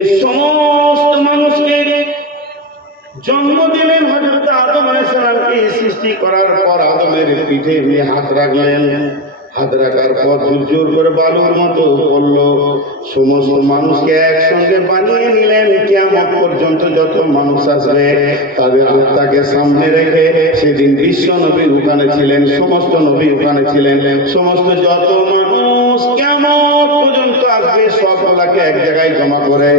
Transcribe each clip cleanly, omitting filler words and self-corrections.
সমস্ত মানুষকে জন্ম দিলেন হযরত আদম আলাইহিস সালামকে সৃষ্টি করার পর আদমের পিঠে হাত রাখলেন। হাত রাখার পর জোর করে বালুর মতো করলো, সমস্ত মানুষকে একসঙ্গে বানিয়ে নিলেন। কিয়ামত পর্যন্ত যত মানুষ আসবে তাদের আত্মাকে সামনে রেখে, সেদিন বিশ্ব নবী ওখানে ছিলেন, সমস্ত নবী ওখানে ছিলেন, সমস্ত যত মানুষ কিয়ামত পর্যন্ত আসবে সবগুলাকে এক জায়গায় জমা করে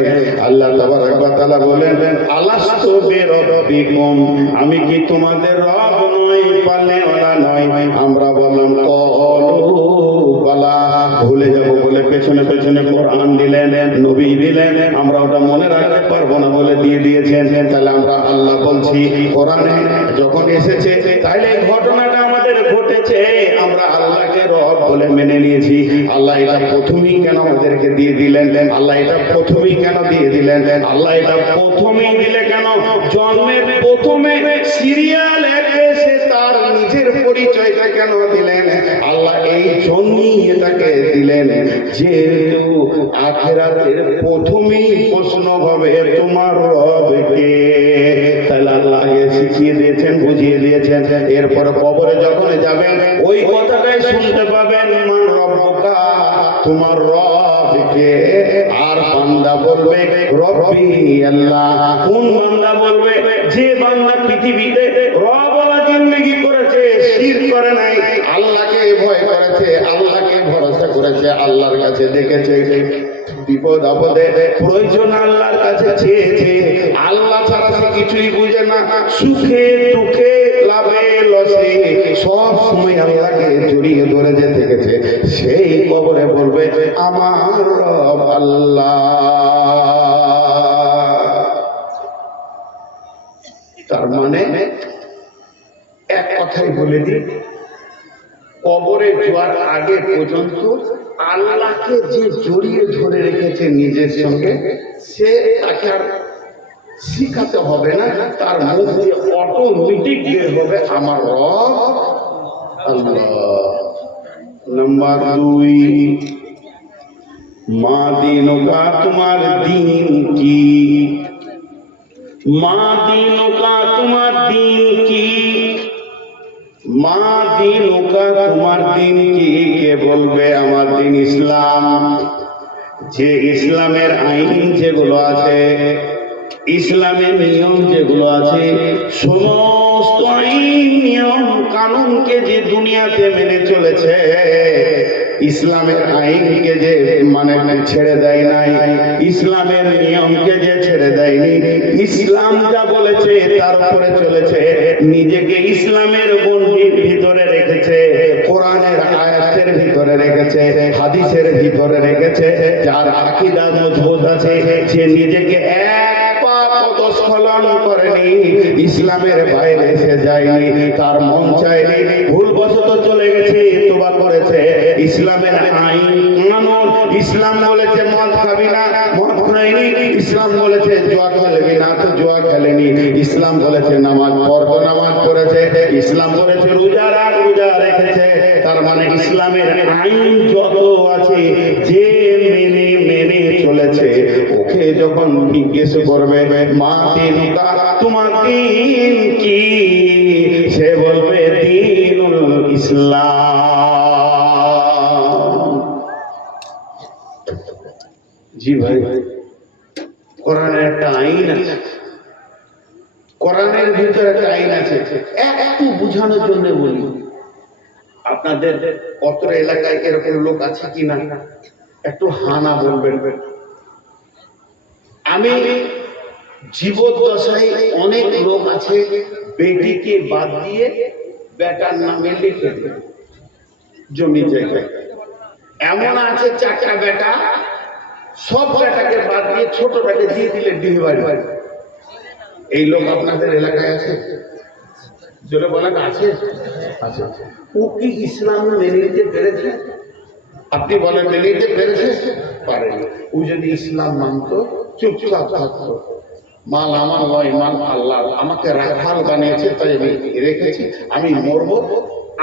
আল্লাহ তাবারক ওয়া তাআলা বলেন, আলাস্তু বিরাব্বিকুম, আমি কি তোমাদের রব নই, পালনেওয়ালা নই? আমরা বললাম বালা, ভুলে যাবো বলে পেছনে পেছনে কোরআন দিলেন, নবী দিলেন, আমরা ওটা মনে রাখতে পারবো না বলে দিয়ে দিয়েছেন। তাহলে আমরা আল্লাহ বলছি, কোরআনে যখন এসেছে তাহলে এই ঘটনাটা আমাদের ঘটেছে, আমরা আল্লাহকে রব বলে মেনে নিয়েছি। আল্লাহ এটা প্রথমেই কেন আমাদেরকে দিয়ে দিলেন? আল্লাহ এটা প্রথমেই কেন দিয়ে দিলেন? আল্লাহ এটা প্রথমেই দিলে কেন? জন্মের প্রথমে সিরিয়াল একে সে তার নিজের পরিচয়টা কেন দিলেন? আল্লাহ এই জন্যই এটাকে দিলেন, যেহেতু আখিরাতের প্রথমেই প্রশ্ন হবে তোমার রব কে। তাহলে আল্লাহ আগে শিখিয়ে দিয়েছেন, বুঝিয়ে দিয়েছেন। এরপরে কবরে যখন যাবেন ওই কথাটাই শুনতে পাবেন, মান রব্বুকা, তোমার রব কে। আর বান্দা বলবে রব্বি আল্লাহ। কোন বান্দা বলবে? যে বান্দা পৃথিবীতে রবওয়ালা জিন্দেগি করেছে, শিরক করে নাই, আল্লাহকে ভয় করেছে, আল্লাহকে ভরসা করেছে, আল্লাহর কাছে দেখেছে বিপদ আপদে প্রয়োজন আল্লাহর কাছে চেয়েছে, আল্লাহ ছাড়া সে কিছুই বুঝে না, সুখে দুঃখে লাভে লসে সব সময় আল্লাহকে জড়িয়ে ধরে যেতে গেছে, সেই কবরে বলবে আমার রব আল্লাহ। তার মানে এক কথাই বলে দিই, কবরে যাওয়ার আগে পর্যন্ত আল্লাহকে যে জড়িয়ে ধরে রেখেছে নিজের সঙ্গে, সে তাকে আর শিখাতে হবে না, তার মুখ দিয়ে অটোমেটিক বের হবে আমার রব আল্লাহ। নাম্বার 2, মা দিনুকা, তোমার দিন কি? মা দিনুকা, তোমার দিন কি? মা দিনুকা, তোমার দিন কি? কে বলবে আমার দিন ইসলাম। যে ইসলামের আইন যেগুলো আছে, ইসলামের নিয়ম যেগুলো আছে, সমস্ত আইন নিয়ম কানুনকে যে দুনিয়াতে মেনে চলেছে, ইসলামের আইনকে যে মানে ছেড়ে দেয় নাই, ইসলামের নিয়মকে যে ছেড়ে দেয়নি, ইসলাম যা বলেছে তার উপরে চলেছে, নিজেকে ইসলামের গণ্ডির ভিতরে রেখেছে, কোরআনের আয়াতের ভিতরে রেখেছে, হাদিসের ভিতরে রেখেছে, যার আকীদা মজবুত আছে, সে নিজেকে এক পা পদস্খলন করেনি, ইসলামের বাইরে এসে যায়নি, তার মন চায়নি, ভুলবশত চলে গেছে, তোবা করেছে, ইসলামের আইন কানুন, ইসলাম বলেছে মদ খাবি না, মদ খায়নি, ইসলাম বলেছে জুয়া খেলবি না, তো জুয়া খেলেনি, ইসলাম বলেছে নামাজ পড়, তো নামাজ পড়েছে, ইসলাম বলেছে রোজা রাখ, রোজা রেখেছে। তার মানে ইসলামের আইন যত আছে যে মেনে মেনে চলেছে, ওকে যখন জিজ্ঞেস করবে মা দিনুকা, তোমার দিন কি? সে বলবে দীনুল ইসলাম। জি ভাই, কোরআনের একটা আইন আছে, কোরআনের ভিতরে একটা আইন আছে। একটু বুঝানোর জন্য বলি, আপনাদের অত এলাকায় এরকম লোক আছে কিনা একটু হানা বলবেন। আমি জীবদ্দশায় অনেক লোক আছে বেটিকে বাদ দিয়ে বেটার নামে লিখে দেয় জমি জায়গায়। এমন আছে 4টা বেটা, সব বেটাকে বাদ দিয়ে ছোটটাকে দিয়ে দিলে বিয়ে বাড়ি। এই লোক আপনাদের এলাকায় আছে? জোরে বলেন আছে? আছে। ও কি ইসলাম মেনে নিতে পেরেছে? আপনি বলেন মেনে নিতে পেরেছে? পারেনি। ও যদি ইসলাম মানত চুপচাপ থাকতো, মাল আমার নয়, মাল আল্লাহ, আমাকে রাখাল বানিয়েছে তাই আমি রেখেছি, আমি মরবো,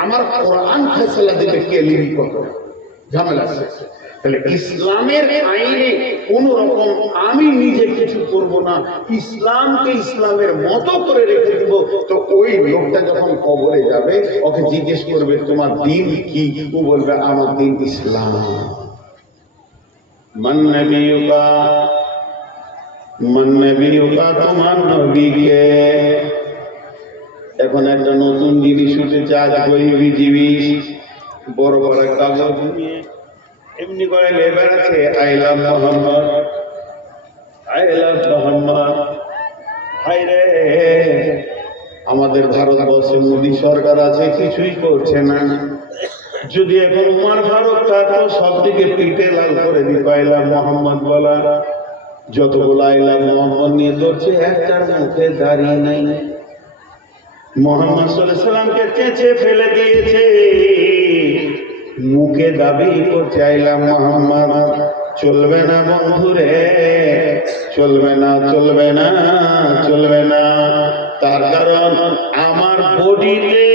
আমার কোরআন ফয়সালা দিবে কে লিখি কত ঝামেলা আছে। তাহলে ইসলামের আইনে কোন রকম আমি নিজে কিছু করব না, ইসলামকে ইসলামের মতো করে রেখে দিব। তো ওই লোকটা যখন কবরে যাবে ওকে জিজ্ঞেস করবে তোমার দিন কি, ও বলবে আমার দিন ইসলাম। মান নবিয়ুকা, মান নবিয়ুকা, তোমার নবীকে। এখন একটা নতুন জিনিস উঠেছে, আজ বইবি জীবী বড় বড় কাগজ নিয়ে এমনি করে লেবার আছে, I love Mohammad, I love Mohammad. ভাই রে, আমাদের ভারতবর্ষে মোদী সরকার আছে, কিছুই করছে না। যদি এখন উমার ফারুক থাকতো সব দিকে পিঠে লাল করে দিত আই লাভ মোহাম্মদ বলা। যতগুলো আই লাভ মোহাম্মদ নিয়ে ধরছে, একটার মুখে দাঁড়িয়ে নাই। মোহাম্মদ সাল্লাল্লাহু আলাইহি সাল্লামকে চেঁচে ফেলে দিয়েছে, মুখে দাবি করছে আই লাভ মোহাম্মদ। চলবে না বন্ধুরে, চলবে না, চলবে না, চলবে না। তার কারণ আমার বডিতে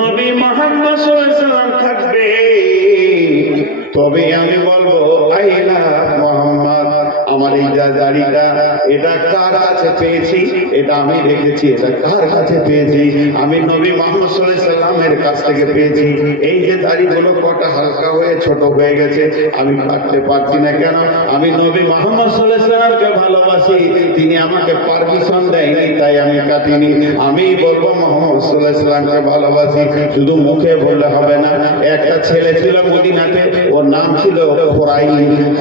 নবী মুহাম্মদ সাল্লাল্লাহু আলাইহি সাল্লাম থাকবে, তবে আমি বলবো আই লাভ মোহাম্মদ। আমার এই যা দাড়িটা, এটা কার কাছে পেয়েছি? এটা আমি রেখেছি। এটা কার কাছে পেয়েছি? আমি নবী মুহাম্মদ সাল্লাল্লাহু আলাইহি সাল্লামের কাছ থেকে পেয়েছি। এই যে দাড়িগুলো কটা হালকা হয়ে ছোট হয়ে গেছে, আমি কাটতে পারছি না কেন? আমি নবী মুহাম্মদ সাল্লাল্লাহু আলাইহি সাল্লামকে ভালোবাসি, তিনি আমাকে পারমিশন দেয়নি, তাই আমি কাটিনি। আমি বলবো মুহাম্মদ সাল্লাল্লাহু আলাইহি সাল্লামকে ভালোবাসি, শুধু মুখে বললে হবে না। একটা ছেলে ছিল মদিনাতে, ওর নাম ছিল খোরাইন।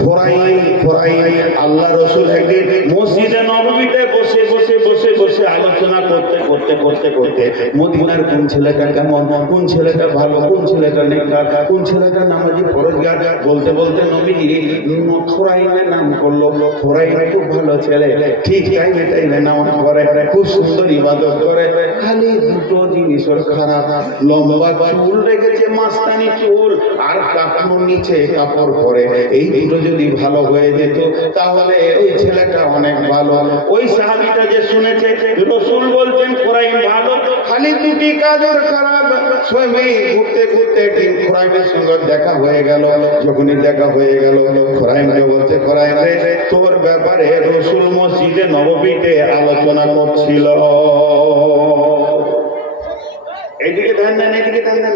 খোরাইন, খোরাইন। আল্লাহ রাসূল একদিন মসজিদে নববীতে বসে বসে বসে বসে আলোচনা করতে করতে করতে করতে মদিনার কোন ছেলেটা কেমন, কোন ছেলেটা ভালো, কোন ছেলেটা নেককার, কোন ছেলেটা নামাজি পরহেজগার, বলতে বলতে নবী খোরাইনের নাম করলো। খোরাইন খুব ভালো ছেলে, ঠিক টাইমে টাইমে নামাজ পড়ে, খুব সুন্দর ইবাদত করে। খালি দুটো জিনিস ওর খারাপ, লম্বা চুল রেখেছে, মাস্তানি চুল, আর কাপড় নিচে কাপড় পরে। এই দুটো যদি ভালো হয়ে যেত তাহলে ওই ছেলেটা অনেক ভালো। ওই সাহাবীটা যে শুনেছে রাসূল বলছেন খোরাইন ভালো, খালি দুটি কাজ ওর খারাপ। সবাই ঘুরতে ঘুরতে একদিন খোরাইনের সঙ্গে দেখা হয়ে গেল। যখনই দেখা হয়ে গেল, খোরাইনকে বলছে খোরাইন রে, তোর ব্যাপারে রাসূল মসজিদে নববীতে আলোচনা করছিল। এইদিকে ধ্যান দেন, এইদিকে ধ্যান দেন।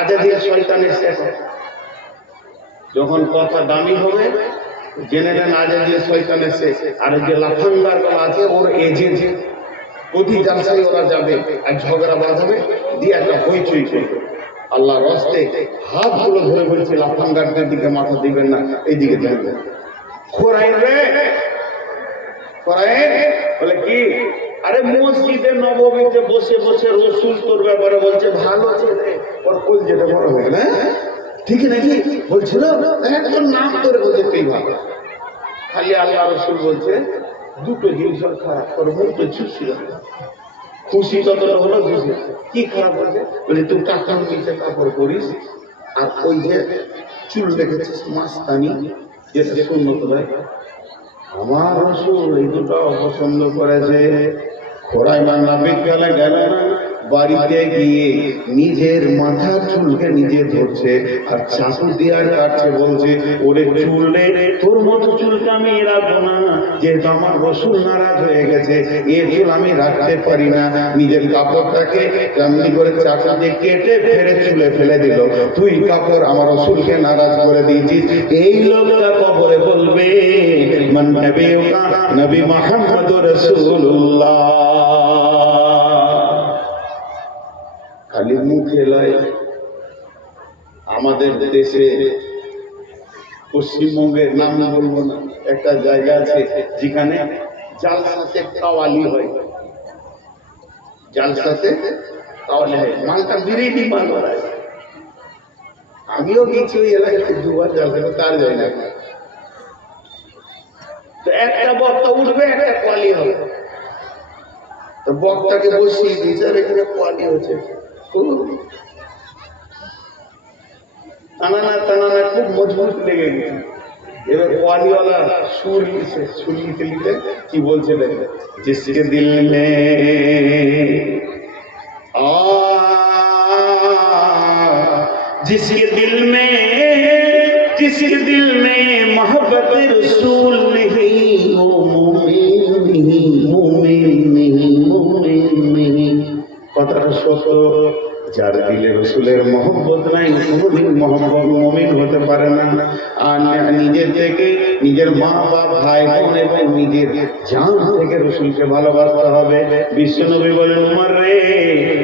আজাদিয়া শয়তান এসে যখন কথা দামি হবে জেনে নেন, আজাদিয়া শয়তান এসে। আর যে লাফাঙ্গার গুলো আছে ওর এজেন্ট, প্রতি জালসায় ওরা যাবে আর ঝগড়া বাঁধাবে, দিয়ে একটা হইচই করবে। আল্লাহ রাস্তে হাতগুলো ধরে বলছে লাফাঙ্গারদের দিকে মাথা দিবেন না, এইদিকে দেখবেন। খোরাইন রে, খোরাইন বলে কি? আরে মসজিদে নববীতে বসে বসে রাসূল তোর ব্যাপারে বলছে ভালো ছেলে, ওর কুল যেটা বড় হয়ে গেল, ঠিক নাকি বলছিল, একদম নাম করে বলছে তুই ভালো। খালি আল্লাহ রাসূল বলছে দুটো জিনিস খারাপ, ওর মুখে ছিল খুশি যতটা হলো খুশি। কি খারাপ বলছে? বলে তুই কাপড় নিচে কাপড় পরিস, আর ওই যে চুল রেখেছিস মাস্তানি, যেটা সুন্নত ভাই। আমার রাসূল এই দুটো অপছন্দ করেছে। খোরাইন নাবিক গেলে গেল না, বাড়িতে গিয়ে নিজের মাথার চুলকে নিজে ধরছে আর চাকু দিয়ে আর কাটছে। বলছে ওরে চুল রে, তোর মতো চুলকে আমি রাখবো না, যেহেতু আমার রাসূল নারাজ হয়ে গেছে, এ চুল আমি রাখতে পারি না। নিজের কাপড়টাকে এমনি করে চাকু দিয়ে কেটে ফেরে চুলে ফেলে দিল। তুই কাপড় আমার রাসূলকে নারাজ করে দিয়েছিস। এই লোকটা কবরে বলবে মান নবিয়ুকা নবী মুহাম্মদুর রাসূলুল্লাহ। খালি মুখে লয়। আমাদের দেশে পশ্চিমবঙ্গের নাম বলবো না, একটা জায়গা আছে যেখানে জালসাতে কাওয়ালি হয়। জালসাতে কাওয়ালি হয়, মালটা বিরিয়ানি মাল হয়। আমিও গেছি ওই এলাকাতে দুবার জালসাতে, তার যায় না। তো একটা বক্তা উঠবে, একটা কোয়ালি হবে। তো বক্তাকে বসিয়ে দিয়েছে, আর এখানে কোয়ালি হচ্ছে। টানানা টানানা খুব মজবুত লেগে গেছে। এবার কোয়ালিওয়ালা সুর লিখছে, সুর লিখতে লিখতে কি বলছে দেখে, জিসকে দিল মে जिसके दिल में जिसके दिल में मोहब्बत रसूल नहीं वो मोमिन नहीं, मोमिन नहीं, मोमिन नहीं। কথাটা সত্য। যার দিলে রসুলের মহব্বত নাই কোনোদিন মুমিন হতে পারে না। আর নিজের থেকে, নিজের মা বাপ, ভাই বোন এবং নিজের জান থেকে রসুলকে ভালোবাসতে হবে। বিশ্বনবী বলেন, উমর রে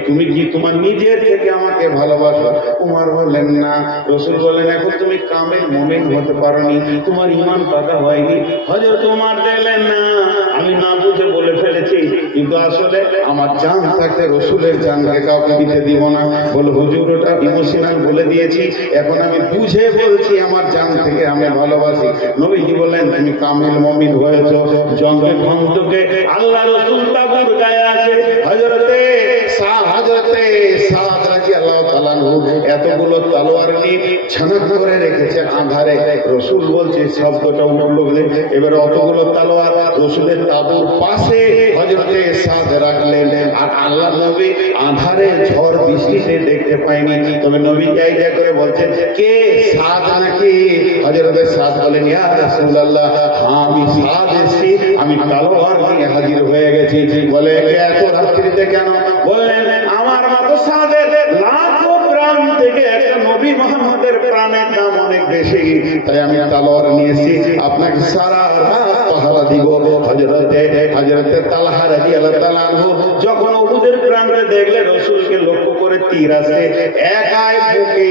তুমি কি তোমার নিজের থেকে আমাকে ভালোবাসো? উমর বললেন না। রসুল বলেন, এখন তুমি কামেল মুমিন হতে পারোনি, তোমার ঈমান পাকা হয়নি। হযরত উমর বললেন, না আমি না বুঝে বলে ফেলেছি, কিন্তু আসলে আমার জান থাকতে রসুলের জানকে কাউকে দিতে দিব না। বলে, হুজুর ওটা ইমোশনাল বলে দিয়েছি, এখন আমি বুঝে বলছি আমার জান থেকে আমি ভালোবাসি। নবীজি বললেন, তুমি কামিল মুমিন হয়েছো। জঙ্গে খন্দকে আল্লাহ রাসূল তাবুর গায়ে আছে। হযরতে সাদ রাদিয়াল্লাহু তাআলা আনহু এতগুলো তলোয়ার নিয়ে ছানাক করে রেখেছে আঁধারে। রসুল বলছে শব্দটা উল্লেখ, এবার অতগুলো তলোয়ার রসুলের তাবুর পাশে হযরতে সাদ রাখলেন। আর আল্লাহ নবী আঁধারে ঝড় বৃষ্টিতে দেখতে পায়নি, তবে নবী জায়গা করে বলছেন, কে সাদ নাকি? হযরতে সাদ বলেন, ইয়া রাসূলুল্লাহ, হ্যাঁ আমি সাদ এসেছি, আমি তলোয়ার নিয়ে হাজির হয়ে গেছি। বলে, এত রাত্রিতে কেন? বললেন, আমার মতো সাদের লাখো প্রাণ থেকে একটা নবী মুহাম্মদের প্রাণের দাম অনেক বেশি, তাই আমি তলোয়ার নিয়েছি, আপনাকে সারা রাত পাহারা দিব। হযরতে তালহা রাদিয়াল্লাহু তাআলা আনহু যখন উহুদের প্রান্তরে দেখলেন রসুলকে লক্ষ্য করে তীর আসে, একাই বুকে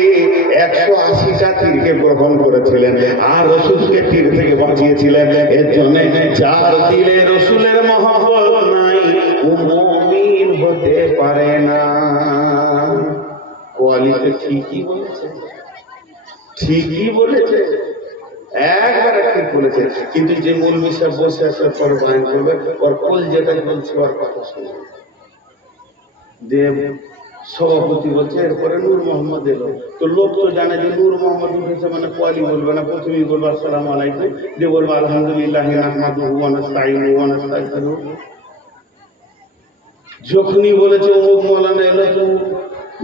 180টা তীরকে গ্রহণ করেছিলেন আর রসুলকে তীর থেকে বাঁচিয়েছিলেন। এর জন্য যার দিলে রসুলের মহব্বত নাই ও মুমিন হতে পারে না। কোয়ালিতে ঠিকই বলেছে, ঠিকই বলেছে, একবার ঠিক বলেছে। কিন্তু যে মৌলভী সাহেব বসে আসার পর বায়ন করবে, ওর কোল যেটা বলছে ওর কথা শুনবে। দেব সভাপতি বলছে, এরপরে নূর মোহাম্মদ এলো, তো লোক তো জানে যে নূর মোহাম্মদ উঠেছে মানে কোয়ালি বলবে না, প্রথমেই বলবো আসসালামু আলাইকুম, দিয়ে বলবো আলহামদুলিল্লাহ নাহমাদুহু ওয়া নাস্তাঈনুহু ওয়া নাস্তাগফিরুহ। যখনই বলেছে অমুক মৌলানা এলো, তো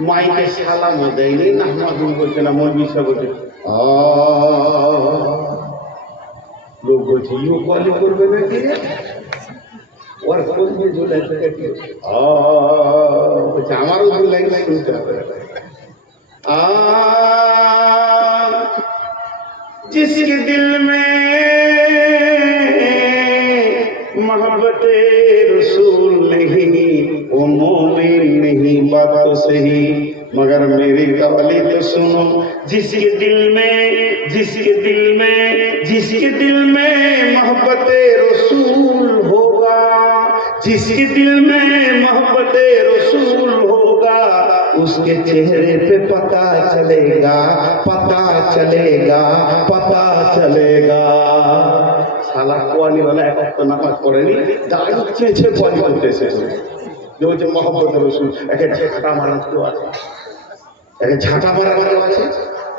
মাইকে সালামও দেয়নি, নাহমাদুহু বলছে না, মৌলভী সাহেব বলছে লোক বলছে ইও কোয়ালি করবে নাকি? ওর খোঁজ নিয়ে চলে বলছে আমারও ভালো লাগে শুনতে হবে। जिसके दिल में मोहब्बत रसूल नहीं वो मोमिन नहीं। बात तो सही मगर मेरी कवाली तो सुनो। जिसके दिल में मोहब्बत रसूल होगा, जिसके दिल में मोहब्बत रसूल होगा, उसके चेहरे पे पता चलेगा, पता चलेगा, पता चलेगा। साला कोয়ালি वाला एक तो नामाज पढ़ेनी दाढ़ी চেঁচে কোয়ালি করতেছে, যে মোহাম্মদ রাসূল একে ঝাঁটা মারার তো আছে, একে ঝাঁটা মারার আছে।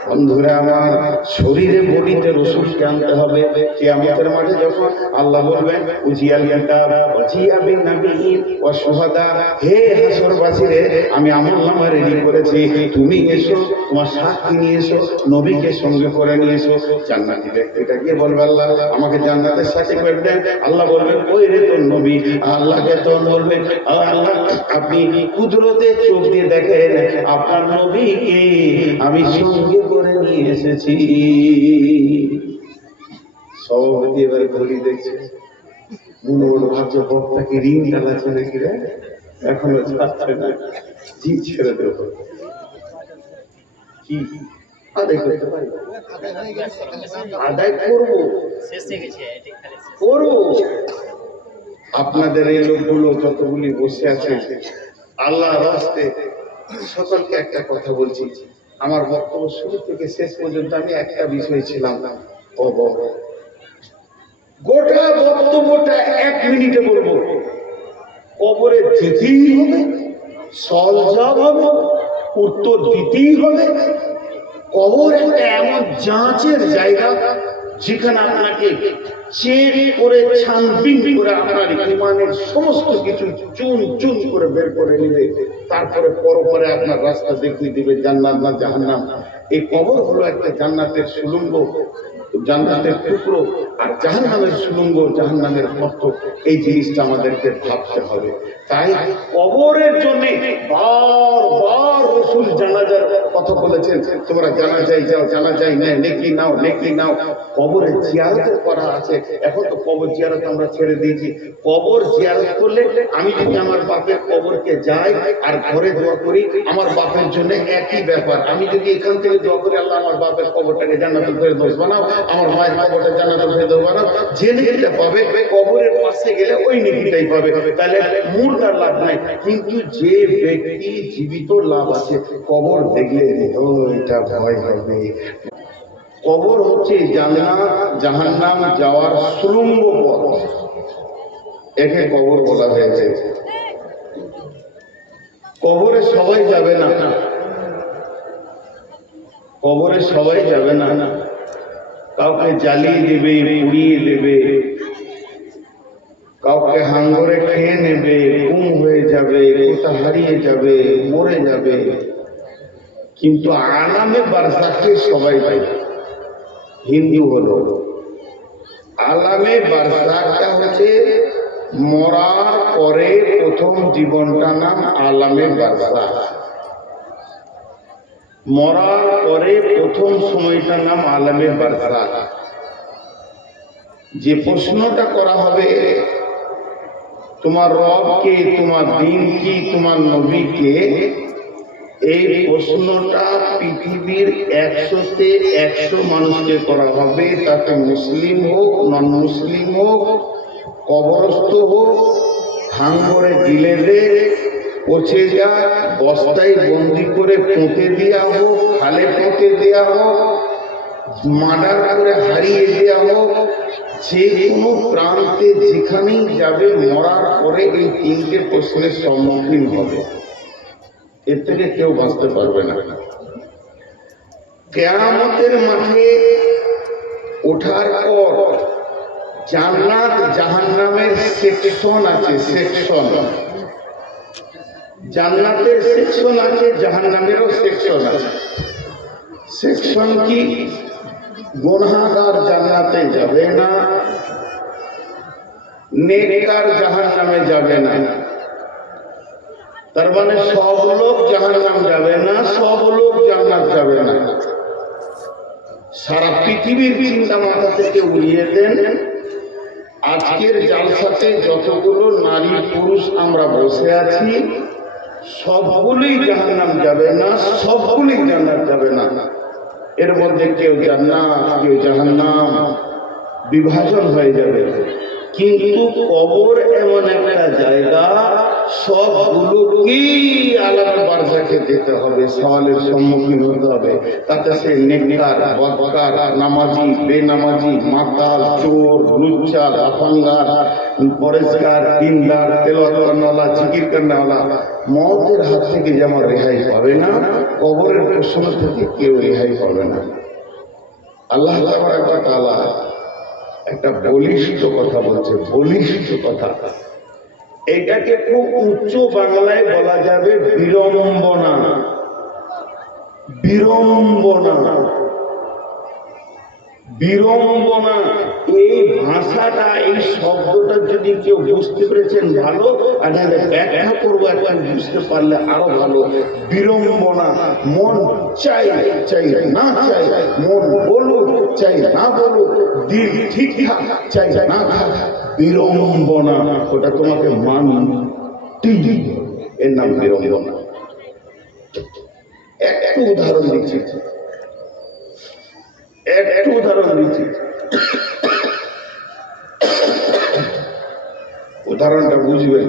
বন্ধুরা আমার, শরীরে বডিতে রসুলকে আনতে হবে। কিয়ামতের মাঠে যখন আল্লাহ বলবেন উজিয়াল কিতাব ওয়াজিয়া বিন নাবিয়্যিন ওয়া শুহাদা, হে হাসরবাসীরে আমি আমলনামা রেডি করেছি, তুমি এসো, তোমার সাক্ষী নিয়ে এসো, নবীকে সঙ্গে করে নিয়ে এসো। জান্নাতি ব্যক্তিটা গিয়ে বলবে, আল্লাহ আমাকে জান্নাতের সার্টিফিকেট দেন। আল্লাহ বলবেন, ওই রে তোর নবী। আল্লাহকে তখন বলবেন, আল্লাহ আপনি কুদরতে চোখ দিয়ে দেখেন আপনার নবীকে আমি সঙ্গে করে নিয়ে এসেছি। সভাপতি এবার ঘড়ি দেখছে, মনে মনে ভাবছে বক্তাকে ঋণ চালাচ্ছে নাকি রে, এখনো ছাড়ছে না, জি ছেড়ে দেবো কি আদায় করতে পারি, আদায় করবো করবো। আপনাদের এই লোকগুলো যতগুলি বসে আছে, আল্লাহর রাস্তে সকলকে একটা কথা বলছি। আমার বক্তব্য শুরু থেকে শেষ পর্যন্ত আমি একটা বিষয় ছিলাম, গোটা বক্তব্যটা 1 মিনিটে বলবো। কবরে যেতেই হবে, সলজব হবে, উত্তর দিতেই হবে। কবর একটা এমন যাঁচের জায়গা যেখানে আপনাকে চেক করে ছানবিন করে আপনার ইমানের সমস্ত কিছু চুন চুন করে বের করে নেবে, তারপরে পরপরে আপনার রাস্তা দেখিয়ে দিবে জান্নাত না জাহান্নাম। এই কবর হলো একটা জান্নাতের সুলঙ্গ, জান্নাতের টুকরো, আর জাহান্নামের সুলঙ্গ, জাহান্নামের গর্ত। এই জিনিসটা আমাদেরকে ভাবতে হবে। তাই কবরের জন্য বারবার রাসূল জানাজার কথা বলেছেন, তোমরা জানাজায় যাও, জানাজায় নেকি নাও, নেকি নাও। কবরে জিয়ারত করা আছে। এখন তো কবর জিয়ারত আমরা ছেড়ে দিয়েছি। কবর জিয়ারত করলে আমি যদি আমার বাপের কবরকে যাই আর ঘরে দোয়া করি, আমার বাপের জন্য একই ব্যাপার। আমি যদি এখান থেকে দোয়া করি, আল্লাহ আমার বাপের কবরটাকে জান্নাতুল ফেরদৌস বানাও, আমার মায়ের কবরটা জান্নাতুল ফেরদৌস বানাও, যে নেকিটা পাবে কবরের পাশে গেলে ওই নেকিটাই পাবে। তাহলে মুর্দার লাভ নাই, কিন্তু যে ব্যক্তি জীবিত লাভ আছে। কবর দেখলে এটা ভয় হবে। কবর হচ্ছে জান্নাত জাহান্নাম যাওয়ার সুলঙ্গ পথ, একে কবর বলা হয়েছে। কবরে সবাই যাবে না, কবরে সবাই যাবে না। কাউকে জ্বালিয়ে দেবে, পুড়িয়ে দেবে, কাউকে হাঙ্গরে খেয়ে নেবে, গুম হয়ে যাবে, কোথা হারিয়ে যাবে, মরে যাবে। কিন্তু আলামে বারজাখে সবাই যাবে। হিন্দু হলো আলামে বারজাখটা হচ্ছে মরার পরে প্রথম জীবনটা নাম আলামে বারজাখ। মরার পরে প্রথম সময়টার নাম আলামে বারজাখ। যে প্রশ্নটা করা হবে, তোমার রব কে, তোমার দিন কি, তোমার নবী কে, এই প্রশ্নটা পৃথিবীর 100-তে 100 মানুষকে করা হবে। তাতে মুসলিম হোক, নন মুসলিম হোক, কবরস্থ হোক, হাঙ্গরে গিলে দে, পচে যা, বস্তায় বন্দি করে পুঁতে দেওয়া হোক, খালে পুঁতে দেওয়া হোক, মার্ডার করে হারিয়ে দেওয়া হোক, যে কোনো প্রান্তে যেখানেই যাবে, মরার পরে এই 3টে প্রশ্নের সম্মুখীন হবে। এর থেকে কেউ বাঁচতে পারবে না। কিয়ামতের মাঠে ওঠার পর জান্নাত জাহান্নামের সেকশন আছে, সেকশন। জান্নাতের সেকশন আছে, জাহান্নামেরও সেকশন আছে। সেকশন কি? গুনাহগার জান্নাতে যাবে না, নেককার জাহান্নামে যাবে না। তার মানে সব লোক জাহান্নাম যাবে না, সব লোক জান্নাত যাবে না। সারা পৃথিবীর চিন্তা মাথা থেকে উড়িয়ে দেন। আজকের জালসাতে যতগুলো নারী পুরুষ আমরা বসে আছি, সবগুলোই জাহান্নাম যাবে না, সবগুলোই জান্নাত যাবে না। এর মধ্যে কেউ জান্নাত, কেউ জাহান্নাম, বিভাজন হয়ে যাবে। কিন্তু কবর এমন একটা জায়গা, সবগুলোকেই আলাদা বারজাখে যেতে হবে, সওয়ালের সম্মুখীন হতে হবে। তাতে সে নেককার, বদকার, নামাজি, বেনামাজি, মাতাল, চোর, লুচ্চা, লাফাঙ্গার, পরেশগার, দিনদার, তেলাওয়াত করনেওয়ালা, জিকির করনেওয়ালা, মওতের হাত থেকে যেমন রেহাই পাবে না, কবরের প্রশ্ন থেকে কেউ রেহাই পাবে না। আল্লাহ তাআলা একটা বলিষ্ঠ কথা বলছে, বলিষ্ঠ কথা। এটাকে খুব উচ্চ বাংলায় বলা যাবে বিড়ম্বনা। বিড়ম্বনা, বিড়ম্বনা। এই ভাষাটা, এই শব্দটা যদি কেউ বুঝতে পেরেছেন ভালো, আর ব্যাখ্যা করবো একবার বুঝতে পারলে আরো ভালো। বিড়ম্বনা, মন চাই চাই না চাই, মন বলুক চাই না বলুক, দিল ঠিক থাক চাই না থাক, বিড়ম্বনা। ওটা তোমাকে মানতেই হবে, এর নাম বিড়ম্বনা। একটু উদাহরণ দিচ্ছি, একটু উদাহরণ দিচ্ছি। উদাহরণটা বুঝবে।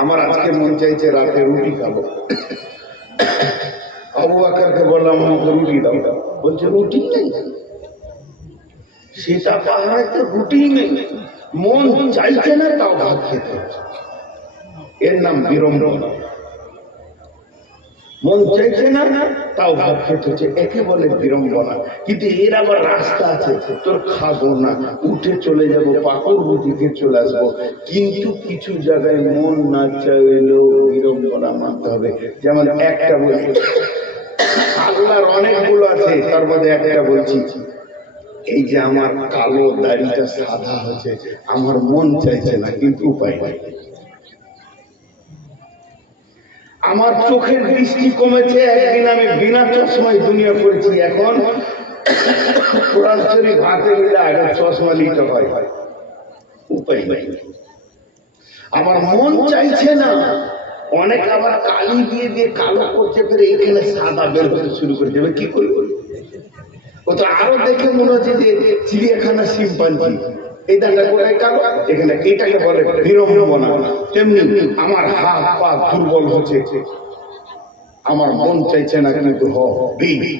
আমার আজকে মন চাইছে রাতে রুটি খাবো। আবু বকরকে বললাম আমাকে রুটি দাও, বলছে রুটি নেই। সীতা পাহাড়ে তো রুটি নেই, মন চাইছে না তাও ভাত খেতে। এর নাম বিড়ম্বনা। মন চাইছে না তাও ভাত খেতে হচ্ছে, একে বলে বিড়ম্বনা। কিন্তু এর আবার রাস্তা আছে, তোর খাবো না, উঠে চলে যাব, পাকুড় দিকে চলে আসবো। কিন্তু কিছু জায়গায় মন না চাইলেও বিড়ম্বনা মানতে হবে। যেমন একটা বলি, আল্লাহ মাসলার অনেকগুলো আছে, তার মধ্যে একটা বলছি। এই যে আমার কালো দাড়িটা সাদা হচ্ছে, আমার মন চাইছে না, কিন্তু উপায় নাই। আমার চোখের দৃষ্টি কমেছে, একদিন আমি বিনা চশমায় দুনিয়া করেছি, এখন কোরআন শরীফ হাতে নিলে আগে চশমা নিতে হয়, উপায় নাই। আমার মন চাইছে না, অনেক আবার কালি দিয়ে দিয়ে কালো করতে পেরে এখানে সাদা বের হতে শুরু করে দেবে, কি করবে? ও তো আরো দেখে মনে হচ্ছে যে চিড়িয়াখানা শিম্পাঞ্জি, এই দাঁড়া কোথায় কালো, এখানে এটাকে বলে বিড়ম্বনা। তেমনি আমার হাত পা দুর্বল হচ্ছে, আমার মন চাইছে না, কিন্তু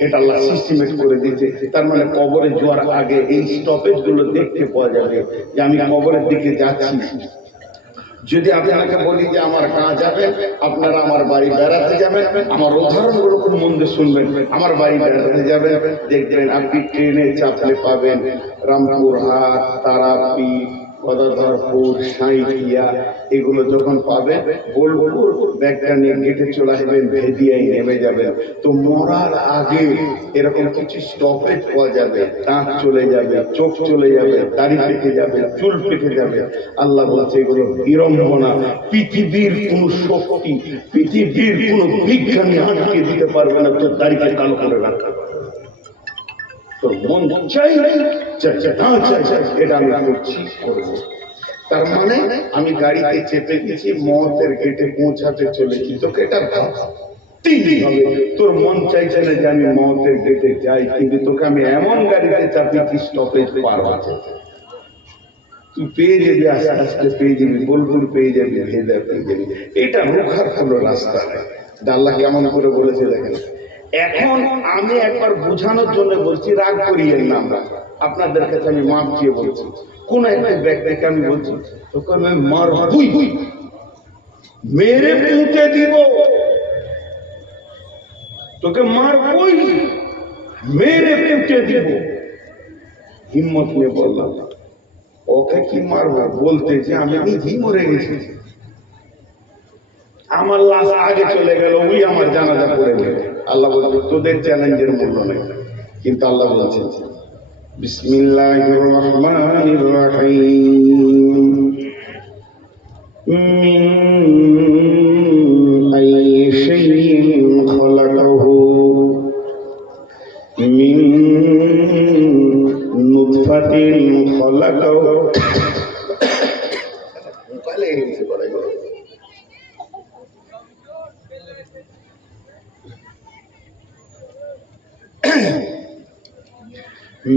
এটা আল্লাহ সিস্টেমেট করে দিয়েছে। তার মানে কবরে যাওয়ার আগে এই স্টপেজ গুলো দেখতে পাওয়া যাবে যে আমি কবরের দিকে যাচ্ছি। যদি আপনাকে বলি যে আমার কাজ যাবেন, আপনারা আমার বাড়ি বেড়াতে যাবেন, আমার উদাহরণগুলো খুব মন দিয়ে শুনবেন। আমার বাড়ি বেড়াতে যাবেন, দেখবেন আপনি ট্রেনে চাপলে পাবেন রামপুরহাট, তারাপীঠ, গদাধরপুর, সাঁইথিয়া, এগুলো যখন পাবেন বোলপুর ব্যাগটা নিয়ে গেটে চলে আসবেন, ভেদিয়ায় নেমে যাবেন। তো মরার আগে এরকম কিছু স্টপেজ পাওয়া যাবে, দাঁত চলে যাবে, চোখ চলে যাবে, দাড়ি পেকে যাবে, চুল পেকে যাবে। আল্লাহ বলছে এগুলো বিড়ম্বনা। পৃথিবীর কোন শক্তি, পৃথিবীর কোন বিজ্ঞানী আটকে দিতে পারবে না তোর দাড়িকে কালো করে রাখা। তোর মন চাই এটা আমি করছি, করবো। তার মানে আমি গাড়িতে চেপে গেছি, মতের গেটে পৌঁছাতে চলেছি, তোকে এটা ভাবতেই হবে। তোর মন চাইছে না যে আমি মতের গেটে যাই, কিন্তু তোকে আমি এমন গাড়িতে চাপিয়েছি স্টপেজ পার হচ্ছে, তুই পেয়ে যাবি, আস্তে আস্তে পেয়ে যাবি, বোলপুর পেয়ে যাবি, ভেদা পেয়ে যাবি। এটা রোখার কোনো রাস্তা নেই। আল্লাহ কেমন করে বলেছে দেখেন। এখন আমি একবার বোঝানোর জন্য বলছি, রাগ করিয়েন না, আমরা আপনাদের কাছে আমি মাপ চেয়ে বলছি। কোন একটা ব্যক্তিকে আমি বলছি তোকে আমি মারবই, মেরে পুঁতে দিব, তোকে মারবই, মেরে পুঁতে দিব। হিম্মত নিয়ে বললাম, ওকে কি মারবো বলতে যে আমি নিজেই মরে গেছি, আমার লাশ আগে চলে গেল, ওই আমার জানাজা করে গেল। আল্লাহ বলছে তোদের চ্যালেঞ্জের মূল্য নেই। কিন্তু আল্লাহ বলছেন বিসমিল্লাহির রহমানির রহিম, মিন আইয়ি শাইইন খালাকাহু, মিন নুতফাতিন খালাকাহু। কালে এসে বলে গো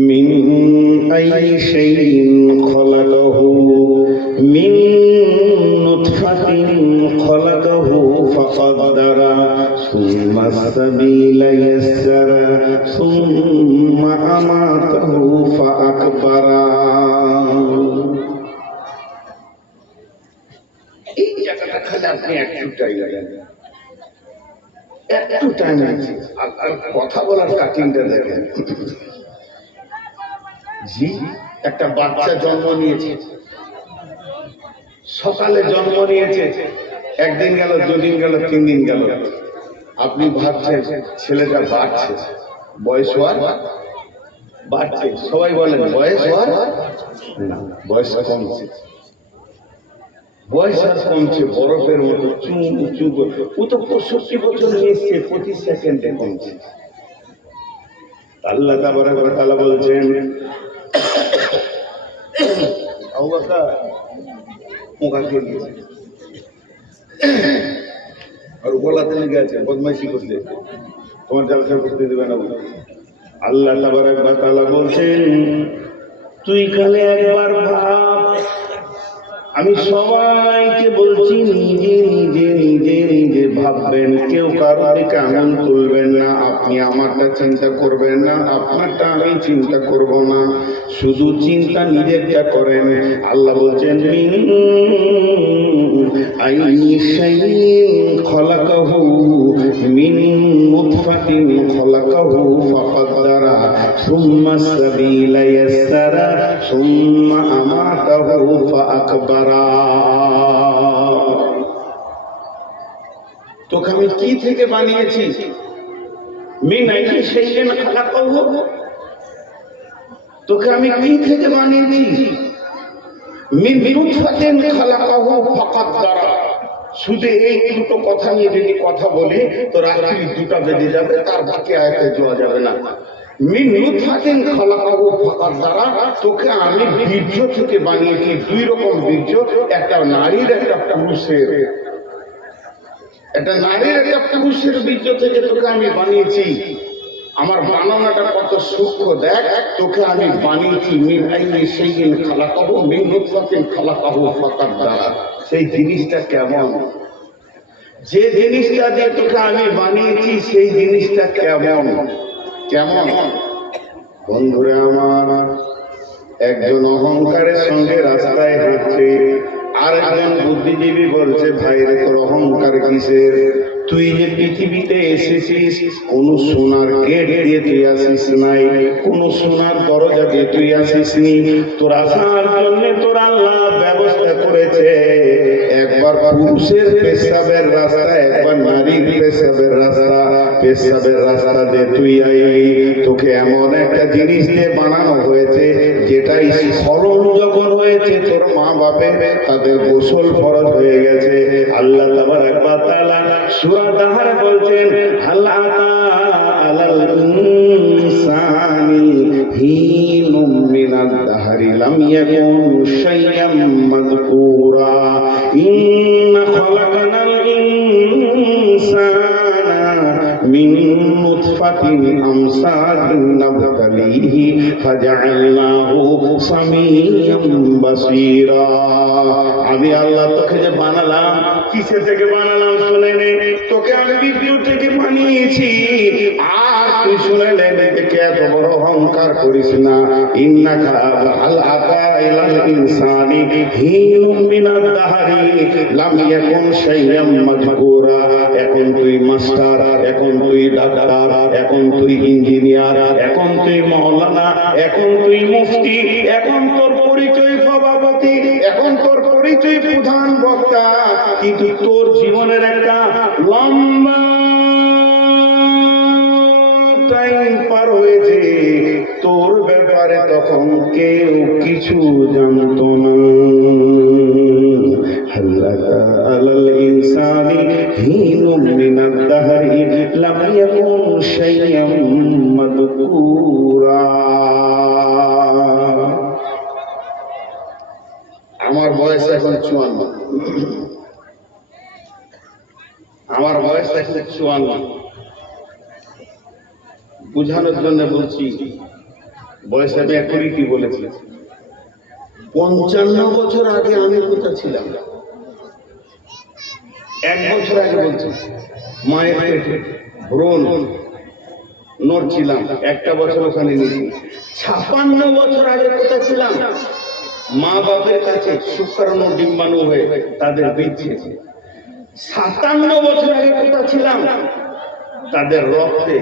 من أي شيء خلقه من نطفة خلقه فقدر ثم السبيل يسر ثم أماته فأكبر। এই জায়গাটা খালি আপনি একটু টাইম আছে, আর কথা বলার কাটিংটা দেখেন। জি, একটা বাচ্চা জন্ম নিয়েছে, সকালে জন্ম নিয়েছে, একদিন গেল, দুদিন গেল, 3 দিন গেল। আপনি ভাবছেন ছেলেটা বাড়ছে, বয়স হওয়ার বাড়ছে, সবাই বলেন বয়স হওয়ার না, বয়স কমছে। বয়স আর কমছে, বরফের মতো চুম চুম। ও তো 65 বছর নিয়েছে, প্রতি সেকেন্ডে কমছে। আল্লাহ তাবারক ওয়া তাআলা বলছেন আর বলাতে লেগে আছে, বদমাইশি করলে তোমার জালসা করতে দেবে না। আল্লাহ তাবারক ওয়া তাআলা বলছেন তুই কালে একবার ভাব, আমি সবাইকে বলছি নিজে নিজে নিজে নিজে ভাববেন, কেউ কারো দিকে আঙুল তুলবেন না। আপনি আমারটা চিন্তা করবেন না, আপনারটা আমি চিন্তা করব না, শুধু চিন্তা নিজেরটা করেন। আল্লাহ বলছেন মিন আইয়ি শাইইন খালাকাহু মিন নুতফাতিন খালাকাহু ফাকাদ্দারা সুম্মা সাবিলা ইয়াসসারা সুম্মা আমাতাহু ফাআকবারা। তোকে আমি কি থেকে বানিয়েছি? মিন আইয়ি শাইইন খালাকাহু, তোকে আমি কি থেকে বানিয়েছি? মিন নুতফাতিন খালাকাহু ফাকাদ্দারা। শুধু এই দুটো কথা নিয়ে যদি কথা বলি তো রাত্রি 2টা বেজে যাবে, তার বাকি আয়াতে যাওয়া যাবে না। মিন নুতফাতিন খালাকাহু ফাকাদ্দারা, তোকে আমি বীর্য থেকে বানিয়েছি। 2 রকম বীর্য, একটা নারীর একটা পুরুষের। একটা নারীর একটা পুরুষের বীর্য থেকে তোকে আমি বানিয়েছি। আমার বানানোটা কত সূক্ষ্ম দেখ, তোকে আমি বানিয়েছি। মিন আইয়ি শাইইন খালাকাহু মিন নুতফাতিন খালাকাহু ফাকাদ্দারা। সেই জিনিসটা কেমন? যে জিনিসটা দিয়ে তোকে আমি বানিয়েছি সেই জিনিসটা কেমন? কেমন? বন্ধুরে আমার, একজন অহংকারের সঙ্গে রাস্তায় হাঁটছে, আর একজন বুদ্ধিজীবী বলছে, ভাই রে তোর অহংকার কিসের? তুই যে পৃথিবীতে এসেছিস কোন সোনার গেট দিয়ে তুই আসিস নাই, কোন সোনার দরজা দিয়ে তুই আসিস নি। তোর আসার জন্য তোর আল্লাহ ব্যবস্থা করেছে, একবার পুরুষের পেশাবের রাস্তা, একবার নারীর পেশাবের রাস্তা। পেশাবের রাস্তা দিয়ে তুই আইলি, তোকে এমন একটা জিনিস দিয়ে বানানো হয়েছে যেটাই স্মরণ যখন হয়েছে তোর মা বাপে তাদের গোসল ফরজ হয়ে গেছে। আল্লাহ তাবারাক ওয়া তাআলা সূরা দাহর বলছেন, হাল আতা আলাল ইনসানি হিনুম মিনাদ দাহরি লাম ইয়াকুন শাইয়াম মাযকুরা ইন্না খালাকনাল ইনসানা মিন নুতফাতিন আমসাদিন নাবতালিহি ফাজআলনাহু সামিয়্যাম বাসীরা। আমি আল্লাহ তোকে যে বানালাম, কিসে থেকে বানালাম শুনে নে। তোকে আমি বীর্য থেকে বানিয়েছি, আর তুই শুনে নে, দেখে এত বড় অহংকার করিস না। ইন্নাকা হাল আতা ইলাল ইনসানি হিনুম মিনাদ দাহরি লাম ইয়াকুন শাইয়াম মাযকুরা। এখন তুই মাস্টার, এখন তুই ডাক্তার, এখন তুই ইঞ্জিনিয়ার, এখন তুই মাওলানা, এখন তুই মুফতি, এখন তোর পরিচয় সভাপতি, এখন তোর পরিচয় প্রধান বক্তা, কিন্তু তোর জীবনের একটা লম্বা টাইম পার হয়েছে, তোর ব্যাপারে তখন কেউ কিছু জানতো না। হাল্লাতা আলাল ইনসানি হিনুম মিনাদ দাহরি লাম ইয়াকুন শাইয়াম মাযকুরা। আমার বয়স এখন 54, আমার বয়স এখন 54। বুঝানোর জন্য বলছি, বয়স আমি একুরিটি বলেছি। 55 বছর আগে আমি কোথায় ছিলাম? 1 বছর আগে বলছি, মায়ের পেটে ভ্রূণ নড়ছিলাম, 1টা বছর ওখানে নিয়েছি। 56 বছর আগে কোথায় ছিলাম? মা বাপের কাছে শুক্রাণু ডিম্বাণু হয়ে তাদের বৃদ্ধি। 57 বছর আগে কোথায় ছিলাম? তাদের রক্তে।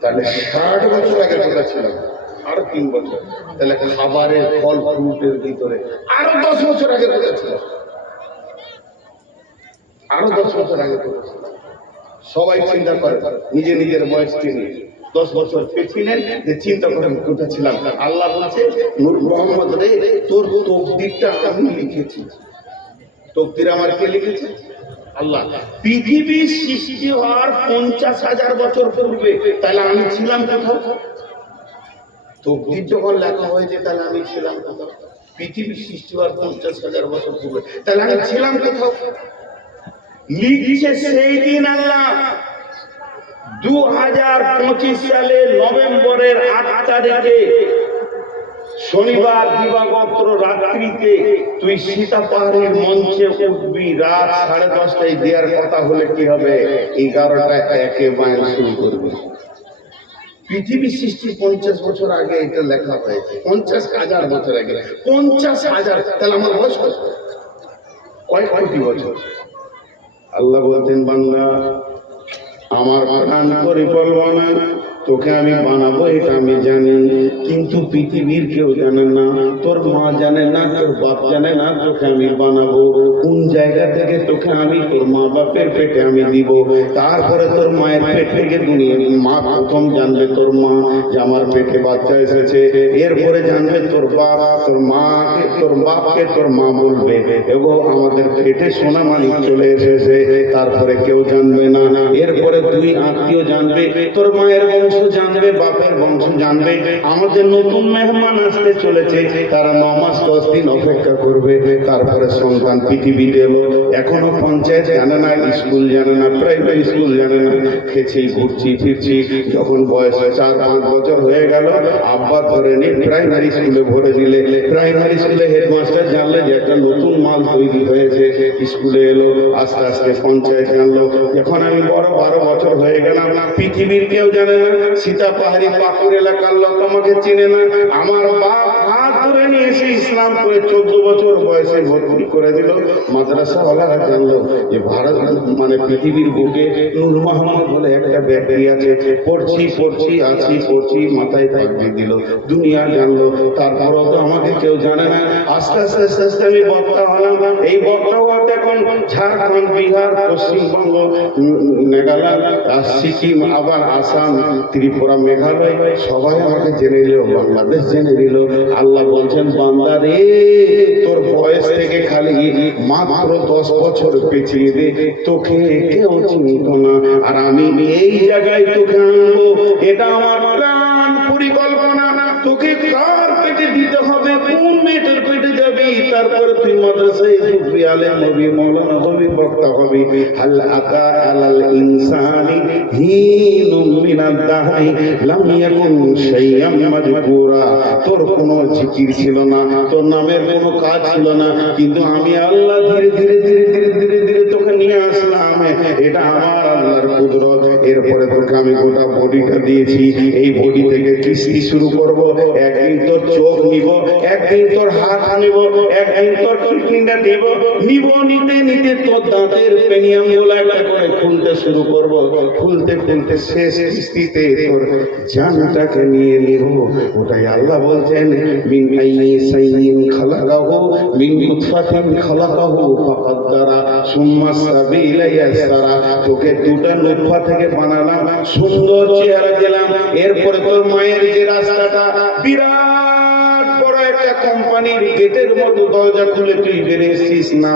তাহলে 60 বছর আগে কোথায় ছিলাম? আরো 3 বছর। তাহলে খাবারের ফল ফ্রুটের ভিতরে আরো 10 বছর আগে কোথায় ছিলাম? আরো 10 বছর আগে কোথায় ছিলাম? সবাই চিন্তা করে নিজে নিজের বয়সকে নিয়ে 10 বছর পেছিলেন যে চিন্তা করেন কোথায় ছিলাম। আল্লাহ বলছে, নূর মোহাম্মদ রে, তোর তকদিরটা আমি লিখেছি। তকদির আমার কে লিখেছে? আল্লাহ। পৃথিবী সৃষ্টি হওয়ার 50,000 বছর পূর্বে তাহলে আমি ছিলাম কোথাও? তকদির যখন লেখা হয়েছে তাহলে আমি ছিলাম কোথাও? পৃথিবী সৃষ্টি হওয়ার 50,000 বছর পূর্বে তাহলে আমি ছিলাম কোথাও? লিখছে সেই দিন আল্লাহ 2025 সালে নভেম্বরের 8 তারিখে শনিবার দিবাগত রাত্রিতে তুই সীতা পাহাড়ের মঞ্চে উঠবি। রাত 10:30টায় দেওয়ার কথা হলে কি হবে? 11টায় একে বায়ান শুরু করবি। পৃথিবী সৃষ্টি 50 বছর আগে এটা লেখা হয়েছে, 50,000 বছর আগে। 50,000, তাহলে আমার বয়স কয়েক কোটি বছর। আল্লাহ বলতেন, বান্দা আমার প্রাণ পরিকল্পনা তোকে আমি বানাবো এটা আমি জানি, কিন্তু পৃথিবীর কেউ জানে না, তোর মা জানে না, তোর বাপ জানে না তোকে আমি বানাবো। কোন জায়গা থেকে তোকে আমি তোর মা বাপের পেটে আমি দিব, তারপরে তোর মায়ের পেট থেকে দুনিয়া মা প্রথম জানবে তোর মা যে আমার পেটে বাচ্চা এসেছে, এরপরে জানবে তোর বাপ, তোর মাকে তোর বাপকে তোর মা বলবে এগো আমাদের পেটে সোনা মানিক চলে এসেছে, তারপরে কেউ জানবে না। এরপরে দুই আত্মীয় জানবে, তোর মায়ের বংশ জানবে, বাপের বংশ জানবে, আমাদের নতুন মেহমান আসতে চলেছে, তারা 9 মাস 10 দিন অপেক্ষা করবে, তারপরে সন্তান পৃথিবীতে এলো। এখনো পঞ্চায়েত জানে না, স্কুল জানে না, প্রাইমারি স্কুল জানে না, খেছি ঘুরছি ফিরছি, যখন বয়স 4-5 বছর হয়ে গেল আব্বা ধরে নিয়ে প্রাইমারি স্কুলে ভরে দিলে, প্রাইমারি স্কুলে হেডমাস্টার জানলে যে একটা নতুন মাল তৈরি হয়েছে, স্কুলে এলো, আস্তে আস্তে পঞ্চায়েত জানলো। এখন আমি বড় 12 বছর হয়ে গেলাম, পৃথিবীর কেউ জানে না, সীতা পাহাড়ি পাকুর এলাকার লোক আমাকে চিনে না। আমার বাপ হাত ধরে নিয়ে এসে ইসলাম করে 14 বছর বয়সে ভর্তি করে দিল। মাদ্রাসাওয়ালারা জানলো যে ভারত মানে পৃথিবীর বুকে নূর মোহাম্মদ বলে একটা ব্যক্তি আছে, পড়ছি মাথায় পাগড়ি দিল, দুনিয়া জানলো। তারপরও তো আমাকে কেউ জানে না। আস্তে আস্তে আমি বক্তা হলাম। এই বক্তা হওয়াতে এখন ঝাড়খণ্ড, বিহার, পশ্চিমবঙ্গ, মেঘালয়, সিকিম, আবার আসাম, ত্রিপুরা, মেঘালয় সবাই আমাকে জেনে নিল, বাংলাদেশ জেনে নিল। আল্লাহ বলছেন বান্দা রে, তোর বয়স থেকে খালি মাত্র 10 বছর পেছিয়ে দে, তোকে কেউ চিনত না, আর আমি এই জায়গায় তোকে আনবো, এটা আমার প্ল্যান পরিকল্পনা। তোকে কার পেটে দিতে হবে, কোন মেয়েটার পেটে যাবি, তারপরে তুই মাদ্রাসায় ঢুকবি, আলেম হবি, মৌলানা হবি, বক্তা হবি। হাল আতা আলাল ইনসানি হিনুম মিনাদ দাহরি লাম ইয়াকুন শাইয়াম মাযকুরা। তোর কোনো জিকির ছিল না, তোর নামের কোনো কাজ ছিল না, কিন্তু আমি আল্লাহ ধীরে ধীরে ধীরে ধীরে ধীরে ধীরে তোকে নিয়ে আসলাম। এটা আমার আল্লাহর কুদরত। এরপরে তোকে আমি গোটা বডিটা দিয়েছি, এই বডি থেকে কিস্তি শুরু করব। একদিন তোর চোখ নিব, একদিন তোর হাত নিব, একদিন তোর কিডনিটা নিব, নিতে নিতে তোর দাঁতের পেনিয়াম গুলো একটা করে খুলতে শুরু করব। খুলতে খুলতে শেষ কিস্তিতে তোর জানটাকে নিয়ে নিব। ওটাই আল্লাহ বলছেন মিন আইয়ি শাইইন খালাকাহু মিন নুতফাতিন খালাকাহু ফাকাদ্দারা সুম্মা সাবিলা ইয়াসরা। তোকে দুটা নুতফা থেকে বানালাম, সুন্দর চেহারা দিলাম, এরপরে তোর মায়ের যে রাস্তাটা বিরাট বড় একটা কোম্পানির গেটের মতো দরজা খুলে তুই বেরিয়েছিস না,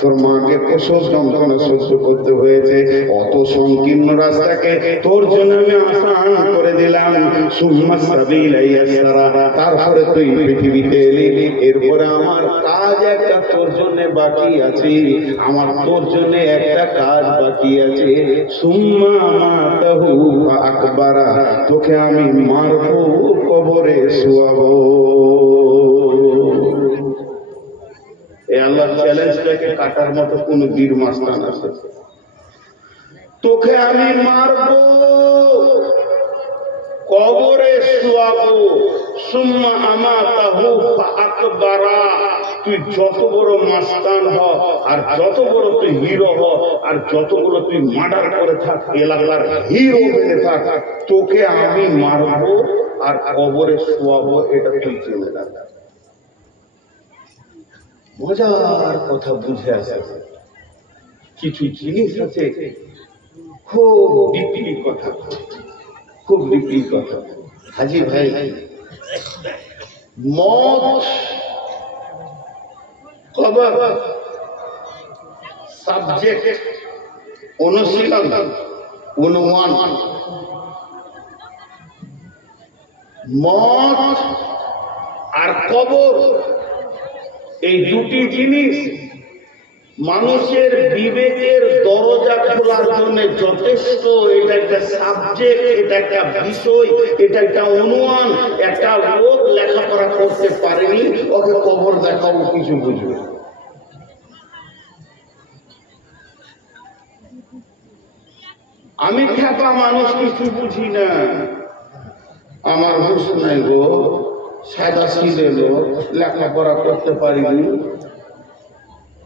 তোর মাকে প্রসব যন্ত্রণা সহ্য করতে হয়েছে, অত সংকীর্ণ রাস্তাকে তোর জন্য আমি আসান করে দিলাম। সুম্মা সাবিলা ইয়াসরা। তারপরে তুই পৃথিবীতে এলি, এরপরে আমার কাজ একটা তোর জন্য বাকি আছে, আমার তোর জন্য একটা কাজ বাকি আছে। সুম্মা মাতাহু আকবারা। তোকে আমি মারবো, কবরে শুয়াবো। এই আল্লাহ চ্যালেঞ্জটাকে কাটার মতো কোন বীর মাস্তান আছে? তোকে আমি মারবো, কবরে শুয়াবো, সুম্মা আমাতাহু ফাআকবারা। তুই যত বড় মাস্তান হ, আর যত বড় তুই হিরো হ, আর যত বড় তুই মার্ডার করে থাক, এলাকার হিরো হয়ে থাক, তোকে আমি মারবো আর কবরে শুয়াবো, এটা তুই জেনে রাখ। মজার কথা বুঝে আসে। কিছু জিনিস আছে খুব ডিপলি কথা, খুব ডিপলি কথা। হাজি ভাই, মত, কবর, সাবজেক্ট, অনুশীলন, অনুমান। মত আর কবর, এই দুটি জিনিস মানুষের বিবেকের দরজা খোলার জন্য যথেষ্ট। এটা একটা সাবজেক্ট, এটা একটা বিষয়, এটা একটা অনুমান। একটা লোক লেখাপড়া করতে পারেনি, ওকে কবর দেখাবো কিছু বুঝবে। আমি খ্যাপা মানুষ, কিছু বুঝি না, আমার হুঁশ নাই গো, সাদা সিধে লোক, লেখাপড়া করতে পারিনি।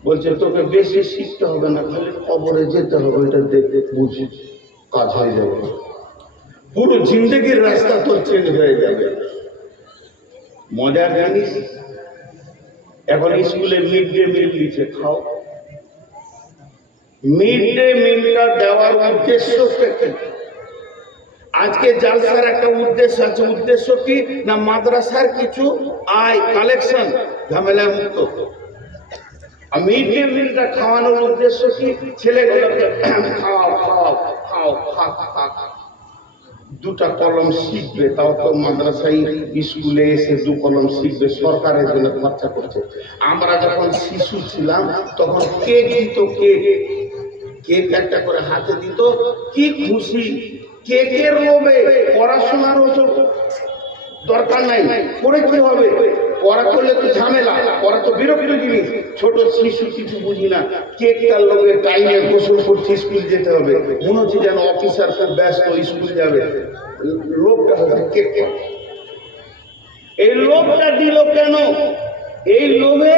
বলছে তোকে বেশি শিখতে হবে না, খালি কবরে যেতে হবে, এটা দেখতে বুঝি কাজ হয়ে যাবে। পুরো জিন্দগির রাস্তা তোর চেঞ্জ হয়ে যাবে। মজার জিনিস, এখন স্কুলে মিড ডে মিল দিচ্ছে, খাও। মিড ডে মিলটা দেওয়ার উদ্দেশ্য কি? আজকে জালসার একটা উদ্দেশ্য আছে। উদ্দেশ্য কি না, মাদ্রাসার কিছু আয় কালেকশন, ঝামেলা মুক্ত। আর মিড ডে মিলটা খাওয়ানোর উদ্দেশ্য কি, ছেলেগুলোকে খাও খাও খাও খা খা, দুটা কলম শিখবে, তাও তো মাদ্রাসায় স্কুলে এসে দু কলম শিখবে, সরকারের জন্য খরচা করছে। আমরা যখন শিশু ছিলাম তখন কেক দিত, কেক একটা করে হাতে দিত, কি খুশি। কেকের লোভে পড়াশোনার দরকার নাই, করে কি হবে, পড়া করলে তো ঝামেলা, পড়া তো বিরক্ত জিনিস। ছোট শিশু কিছু বুঝি না, কেকটার লোভে টাইমে গোসল করছে, স্কুল যেতে হবে, মনে হচ্ছে যেন অফিসার খুব ব্যস্ত, স্কুল যাবে। লোভটা হবে কেক। এই লোভটা দিল কেন? এই লোভে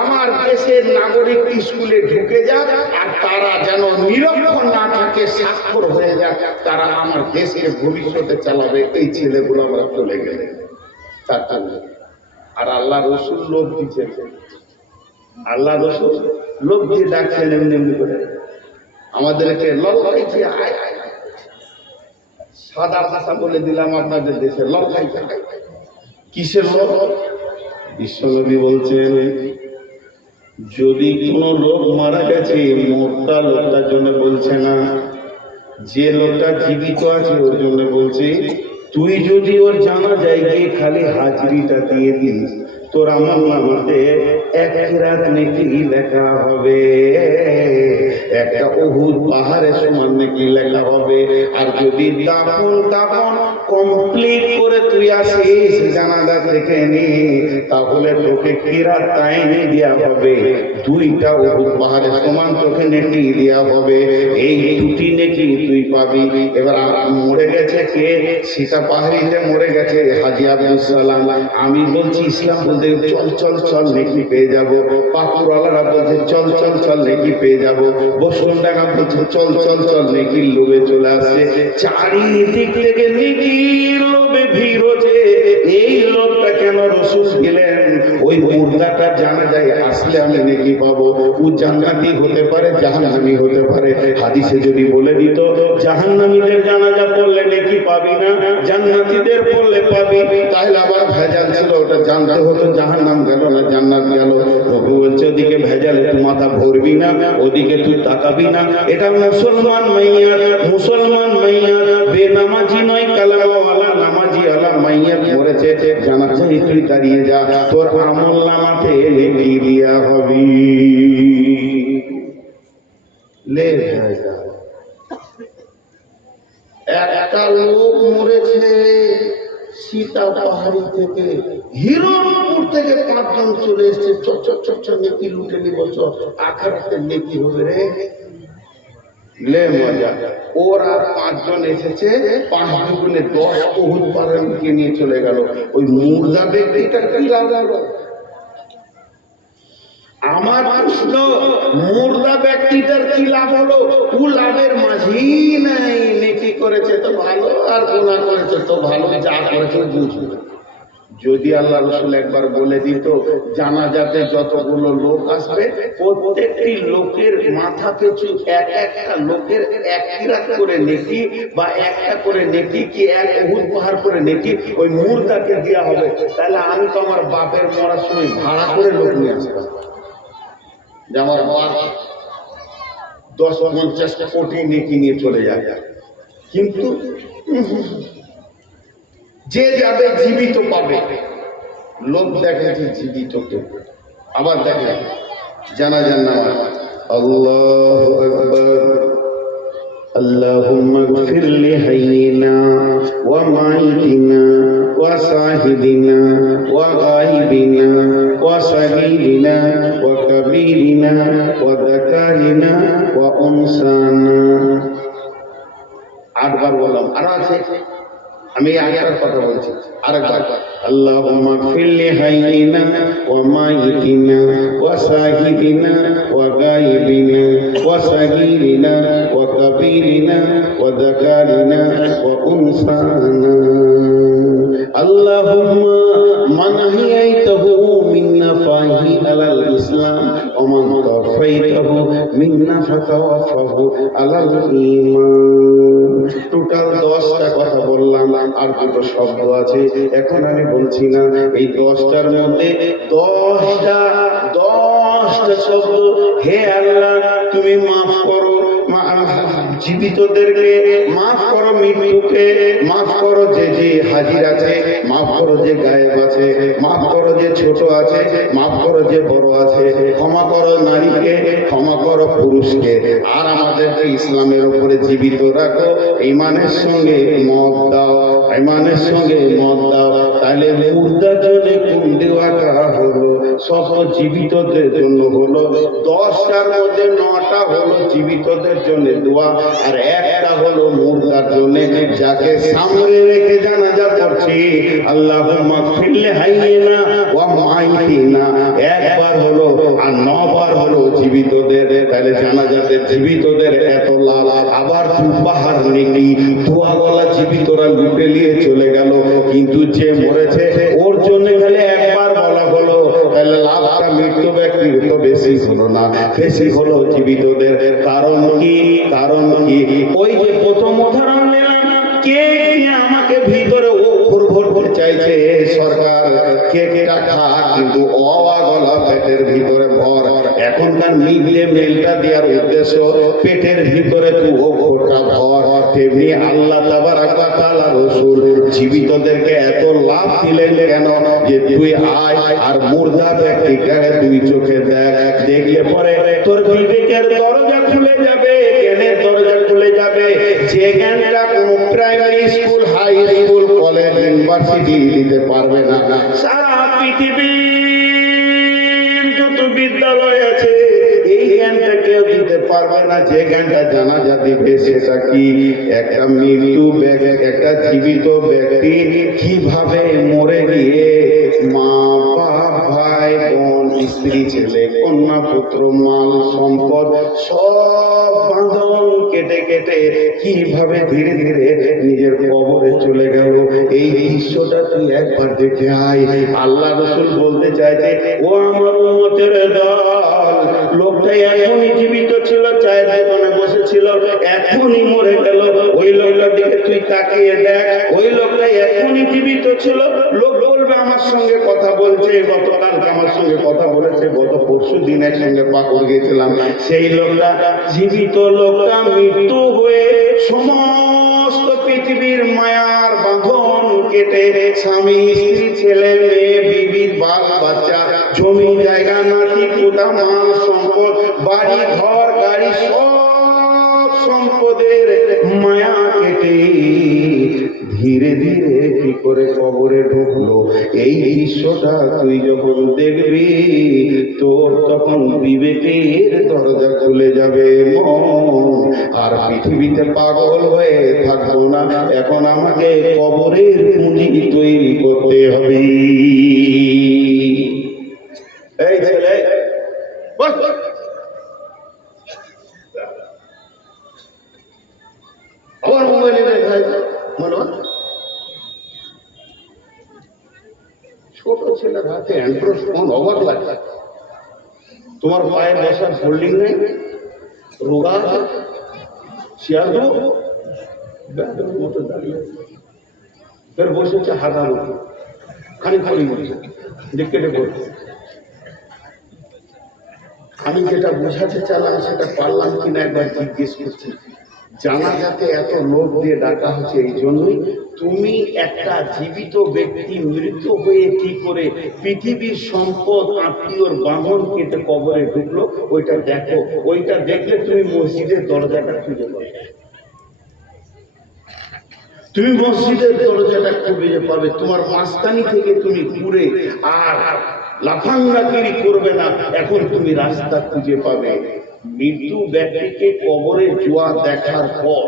আমার দেশের নাগরিক স্কুলে ঢুকে যাক, আর তারা যেন নিরক্ষর না থাকে, স্বাক্ষর হয়ে যাক, তারা আমার দেশের ভবিষ্যতে চালাবে। এই ছেলেগুলো আমরা চলে গেলে তার জন্য। আর আল্লাহ রসুল লোভ দিচ্ছেন, আল্লাহ রসুল লোভ দিয়ে ডাকছেন এমনি এমনি করে আমাদেরকে। লড়াইছে, সাদা ভাষা বলে দিলাম আপনাদের দেশে, লড়াইছে। কিসের লোভ? বিশ্বনবী বলছেন, যদি কোনো লোক মারা গেছে, মোটা লোকটার জন্য বলছে না, যে লোকটা জীবিত আছে ওর জন্য বলছে, তুই যদি ওর জানা যায় গিয়ে খালি হাজরিটা দিয়ে দিস, তোর আমার নামাতে এক রাত নেকি লেখা হবে, একটা উহুদ পাহাড়ের সমান নেকি লেখা হবে। আর যদি দাফন কমপ্লিট করে তুই আসিস জানাজা থেকে নি, তাহলে তোকে কিরাত টাইমে দেওয়া হবে, দুইটা উহুদ পাহাড়ের সমান তোকে নেকি দেওয়া হবে। এই দুটি নেকি তুই পাবি। এবার মরে গেছে কে? সীতা পাহাড়িতে মরে গেছে হাজী আব্দুল সালাম। আমি বলছি ইসলাম বলতে চল চল চল নেকি পেয়ে যাবো, পাকুরওয়ালারা বলছে চল চল চল নেকি পেয়ে যাবো, বসুনডাঙ্গা বলছে চল চল চল নেকির লোভে চলে আসছে। চারিদিক থেকে নেকির লোভে ভিড় হচ্ছে। এই লোভটা কেন রসুল গেলেন? ওই মুর্দাটা জানা যায় আসলে আমি নেকি পাবো। ও জান্নাতি হতে পারে, জাহান্নামী হতে পারে। হাদিসে যদি বলে দিত জাহান্নামীদের জানাজা পড়লে নেকি পাবি না, জান্নাতীদের পড়লে পাবি, তাহলে আবার ভেজাল ছিল, ওটা জানতে হতো জাহান্নাম গেল না জান্নাত গেল। প্রভু বলছে ওদিকে ভেজালে তুই মাথা ভরবি না, ওদিকে তুই তাকাবি না। এটা মুসলমান মাইয়া, মুসলমান মাইয়া বেনামাজি নয়, কালামাওয়ালা নামাজি আলা মাইয়া মরেছে, জানাজায় তুই দাঁড়িয়ে যা, তোর আমল নামাতে নেকি দিয়া হবি। লে যা, একটা লোক মরেছে সীতা পাহাড়ি থেকে, হিরণপুর থেকে 5 জন চলে এসছে, চচ্চ নেকি লুটে নিব, আখেরাতে নেকি হবে রে। লে মজা, ওরা 5 জন এসেছে, 5 দুগুণে 10 উহুদ পাহাড়কে নিয়ে চলে গেল। ওই মুর্দা ব্যক্তিটা কি লাগালো? আমার প্রশ্ন, মুর্দা ব্যক্তিটার কি লাভ হলো? ও লাভের মাঝি নাই। নেকি করেছে তো ভালো, আর গুনাহ করেছে তো ভালো, যা করেছে বুঝবে। যদি আল্লাহ রসুল একবার বলে দিত জানাজাতে যতগুলো লোক আসবে, প্রত্যেকটি লোকের মাথা পিছু একটা লোকের 1 কিরাত করে নেকি, বা একটা করে নেকি কি 1 উহুদ পাহাড় করে নেকি ওই মুর্দাকে দেওয়া হবে, তাহলে আমি তো আমার বাপের মরার সময় ভাড়া করে লোক নিয়ে আসতাম, যে আমার বাপ 10-50 কোটি নেকি নিয়ে চলে যায়। কিন্তু যে যাবে জীবিত পাবে। লোক দেখেছে জীবিত কেউ, আবার দেখে জানাজার নামাজ, আল্লাহু আকবার, আল্লাহুম্মা গফির লিহাইয়িনা ওয়া মাইতিনা ওয়া সাহিদিনা ওয়া গায়িবিনা ওয়া সাগীরিনা ওয়া কাবীরিনা ওয়া যাকারিনা ওয়া উনসানা। 8 বার বললাম। আর আছে, আমি আগের কথা বলছি আরেকবার, اللهم اغفر لحينا وميتنا وشاهدنا وغائبنا وصغيرنا وكبيرنا وذكرنا وأنثانا اللهم من أحييته منا فأحيه على الإسلام ومن توفيته منا فتوفه على الإيمان টোটাল 10টা কথা বললাম আর দুটো শব্দ আছে এখন আমি বলছি না এই 10টার মধ্যে 10টা শব্দ হে আল্লাহ তুমি মাফ করো জীবিতদেরকে মাফ করো মৃত্যুকে মাফ করো যে হাজির আছে মাফ করো যে গায়েব আছে মাফ করো যে ছোট আছে মাফ করো যে বড় আছে ক্ষমা করো নারীকে ক্ষমা করো পুরুষকে আর আমাদেরকে ইসলামের উপরে জীবিত রাখো ঈমানের সঙ্গে মত দাও ঈমানের সঙ্গে মত দাও তাহলে মুর্দার জন্য কোন দেওয়াটা হলো সব জীবিতদের জন্য হলো 10টার মধ্যে 9টা হলো জীবিতদের জন্য দোয়া আর একটা হলো মুর্দার জন্য যাকে সামনে রেখে জানাজা পড়ছি আল্লাহুম্মা ফিরলে হাইয়িনা ওয়া মাইতিনা একবার হলো আর 9বার হলো জীবিতদের তাহলে জানাজাতে জীবিতদের এত লাভ আবার দুপাহাড় নেকি দোয়া গলা জীবিতরা লুটে নিয়ে চলে গেল কিন্তু যে মরেছে ওর জন্য খালি একবার বলা হলো তাহলে লাভটা মৃত্যু ব্যক্তির তো বেশি হলো না বেশি হলো জীবিতদের কারণ কি ওই যে প্রথম উদাহরণ নিলাম কে আমাকে ভিতরে ভোর চাইছে সরকার কেকটা খা কিন্তু অওয়া গলা পেটের ভিতরে ভর এখনকার মিড ডে মিলটা দেওয়ার উদ্দেশ্য পেটের ভিতরে তুই ওটা ভর তেমনি আল্লাহ তাবারাক ওয়া তাআলা রাসূল জীবিতদেরকে এত লাভ দিলেন কেন যে তুই আয় আর মুর্দা ব্যক্তিকে দুই চোখে দেখলে পরে তোর বিবেকের দরজা খুলে যাবে জ্ঞানের দরজা খুলে যাবে যে জ্ঞানটা কোনো primary school high school college university দিতে পারবে না সারা পৃথিবীর যত বিদ্যালয় আছে এই জ্ঞানটা কেউ দিতে পারবে না যে জ্ঞানটা জানাজা দিবে সেটা কি একটা মৃত্যু একটা জীবিত ব্যক্তি কিভাবে মরে গিয়ে মা বাপ ভাই বোন স্ত্রী ছেলে কন্যা পুত্র মাল সম্পদ সব বাঁধন কেটে কেটে কিভাবে ধীরে ধীরে নিজের কবরে চলে গেল এই দৃশ্যটা তুই একবার দেখে আয় আল্লাহ রাসূল বলতে চাইছে ও আমার উম্মতের দল লোকটা এখনই জীবিত ছিল চায়ের দোকানে বসেছিল এখনই মরে গেল ওই লোকটার দিকে তুই তাকিয়ে দেখ ওই লোকটা এখনই জীবিত ছিল লোক বলবে আমার সঙ্গে কথা বলছে গতকালকে আমার সঙ্গে কথা বলেছে গত পরশু দিন একসঙ্গে পাকড় গেছিলাম সেই লোকটা জীবিত লোকটা মৃত্যু হয়ে সমস্ত পৃথিবীর মায়ার বাঁধন কেটে স্বামী স্ত্রী ছেলে মেয়ে বিবি বাল বাচ্চা জমি জায়গা নাতি পোতা মাল সম্পদ বাড়ি ঘর গাড়ি সব সম্পদের মায়া কেটে ধীরে ধীরে কি করে কবরে ঢুকলো এই দৃশ্যটা তুই যখন দেখবি তোর তখন বিবেকের দরজা খুলে যাবে আর পৃথিবীতে পাগল হয়ে থাকবো না এখন আমাকে কবরের পুঁজি তৈরি করতে হবে এই ছেলে আমার মোবাইলে মনে ছোট ছেলের হাতে অ্যান্ড্রয়েড ফোন অবাক লাগে তোমার পায়ে বসার হোল্ডিং নেই রোগা চেয়ার মতো দাঁড়িয়ে ফের বসেছে হাজার খালি খালি বলছে দেখতে বলছে আমি যেটা বোঝাতে চালাম সেটা পারলাম কিনা একবার জিজ্ঞেস করছি জানাজাতে এত লোক দিয়ে ডাকা হচ্ছে এই জন্যই তুমি একটা জীবিত ব্যক্তি মৃত হয়ে কি করে পৃথিবীর সম্পদ আত্মীয়র বাঁধন কেটে কবরে ঢুকলো ওইটা দেখো ওইটা দেখলে তুমি মসজিদের দরজাটা খুঁজে পাবে তুমি মসজিদের দরজাটা খুঁজে পাবে তোমার মাস্তানি থেকে তুমি ঘুরে আর লাফাঙ্গাগিরি করবে না এখন তুমি রাস্তা খুঁজে পাবে মৃত্যু ব্যক্তিকে কবরে জোয়া দেখার পর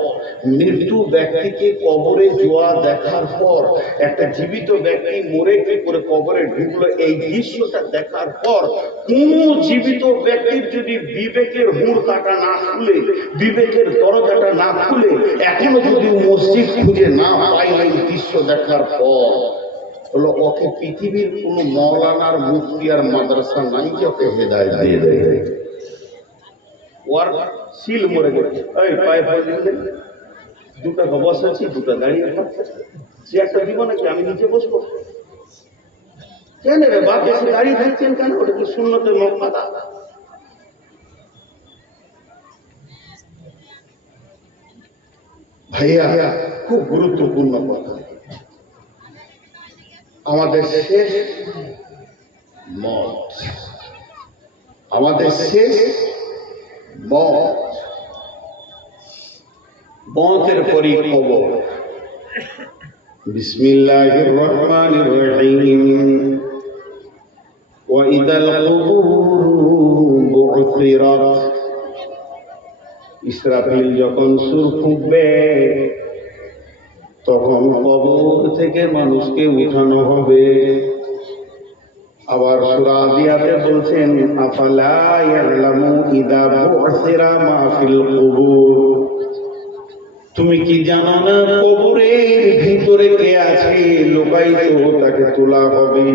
মৃত্যু ব্যক্তিকে কবরে যাওয়া দেখার পর, একটা জীবিত ব্যক্তি মরে কি করে কবরে ঢুকলো, এই দৃশ্যটা দেখার পর কোন জীবিত ব্যক্তির যদি বিবেকের হুড় কাটা না খুলে, বিবেকের দরজাটা না খুলে, এখনো যদি মসজিদ খুঁজে না পাই এই দৃশ্য দেখার পর, হলো ওকে পৃথিবীর কোন মৌলানার মুফতি আর মাদ্রাসা নাই যে ওকে হেদায়েত দিয়ে দেয়। ওর সিল মরে গেছে, এই পায়ে পায়ে দিলেন, দুটা বসাচ্ছি, দুটা দাঁড়িয়ে থাকছে, সে একটা দিব নাকি আমি নিচে বসবো? কেন রে বাপ এসে দাঁড়িয়ে থাকছেন কেন? ওটা কি সুন্নতের মক্কাদা? ভাইয়া, খুব গুরুত্বপূর্ণ কথা। আমাদের শেষ মত, আমাদের শেষ মত, মতের পরই কবর। বিসমিল্লাহির রহমানির রহিম। ওয়াইদাল কুবুরু বু'থিরাত। ইসরাফিল যখন সুর ফুঁকবে তখন কবর থেকে মানুষকে উঠানো হবে। আবার সূরা আদিয়াতে বলছেন, আফালা ইয়ালামু ইদা বু'থিরা মা ফিল কুবুর। তুমি কি জানো না কবরের ভিতরে কে আছে? লুকায়িত, তাকে তোলা হবে।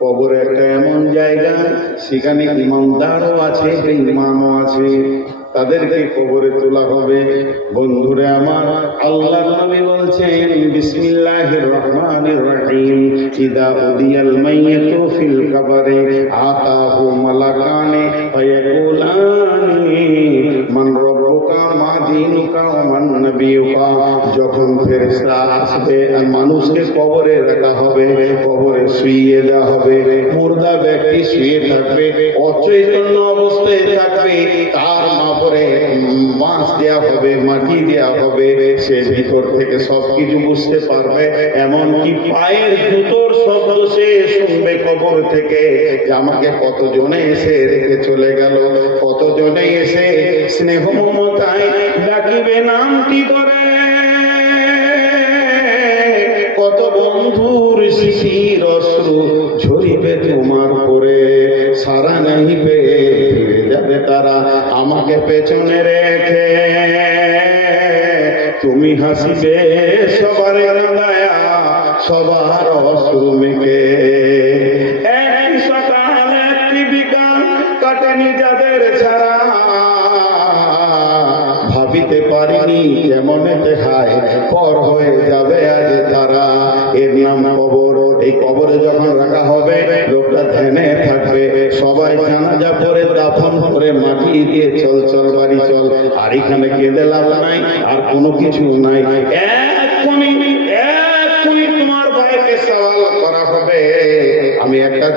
কবর একটা এমন জায়গা, সেখানে ইমানদারও আছে, বেঈমানও আছে, তাদেরকে কবরে তোলা হবে। বন্ধুরে আমার, আল্লাহর নবী বলছেন, বিসমিল্লাহির রহমানির রহিম। ইদা উদিয়াল মাইয়াতু ফিল কবরে আতাহু মালাকানে ফায়াকুলানি মান রাব্বুকা মা দীনুকা ওয়া মান নাবিয়ুকা। যখন ফেরেশতা আসবে আর মানুষকে কবরে রাখা হবে, কবরে শুইয়ে দেওয়া হবে, মুর্দা ব্যক্তি শুয়ে থাকবে, অচৈতন্য অবস্থায় থাকবে, তার মাপরে বাঁশ দেওয়া হবে, মাটি দেওয়া হবে, সে ভিতর থেকে সবকিছু বুঝতে পারবে। এমনকি পায়ের জুতোর শব্দ সে শুনবে কবর থেকে, যে আমাকে কতজনে এসে রেখে চলে গেল, কতজনে এসে স্নেহ মমতায় ডাকিবে নামটি করে, কত বন্ধুর শিশির অশ্রু ঝরিবে তোমার পরে। সারা নাহি পেয়ে ফিরে যাবে তারা আমাকে পেছনে রেখে। তুমি হাসিবে সবার দয়া, সবার অশ্রু মেখে। এক সকাল একটি বিকাল কাটেনি যাদের ছাড়া, ভাবিতে পারিনি কেমন দেখায় পর হয়ে যাবে আজ তারা। এর নাম কবর। এই কবরে যখন রাখা হবে, লোকটা ধ্যানে থাকবে, সবাই জানাজা পড়ে দাফন করে মাটি দিয়ে চল চল বাড়ি চল। আর এখানে কেঁদে লাভ নাই, আর কোনো কিছু নাই। এক্ষুনি তোমার ভাইকে সওয়াল করা হবে। আমি একটা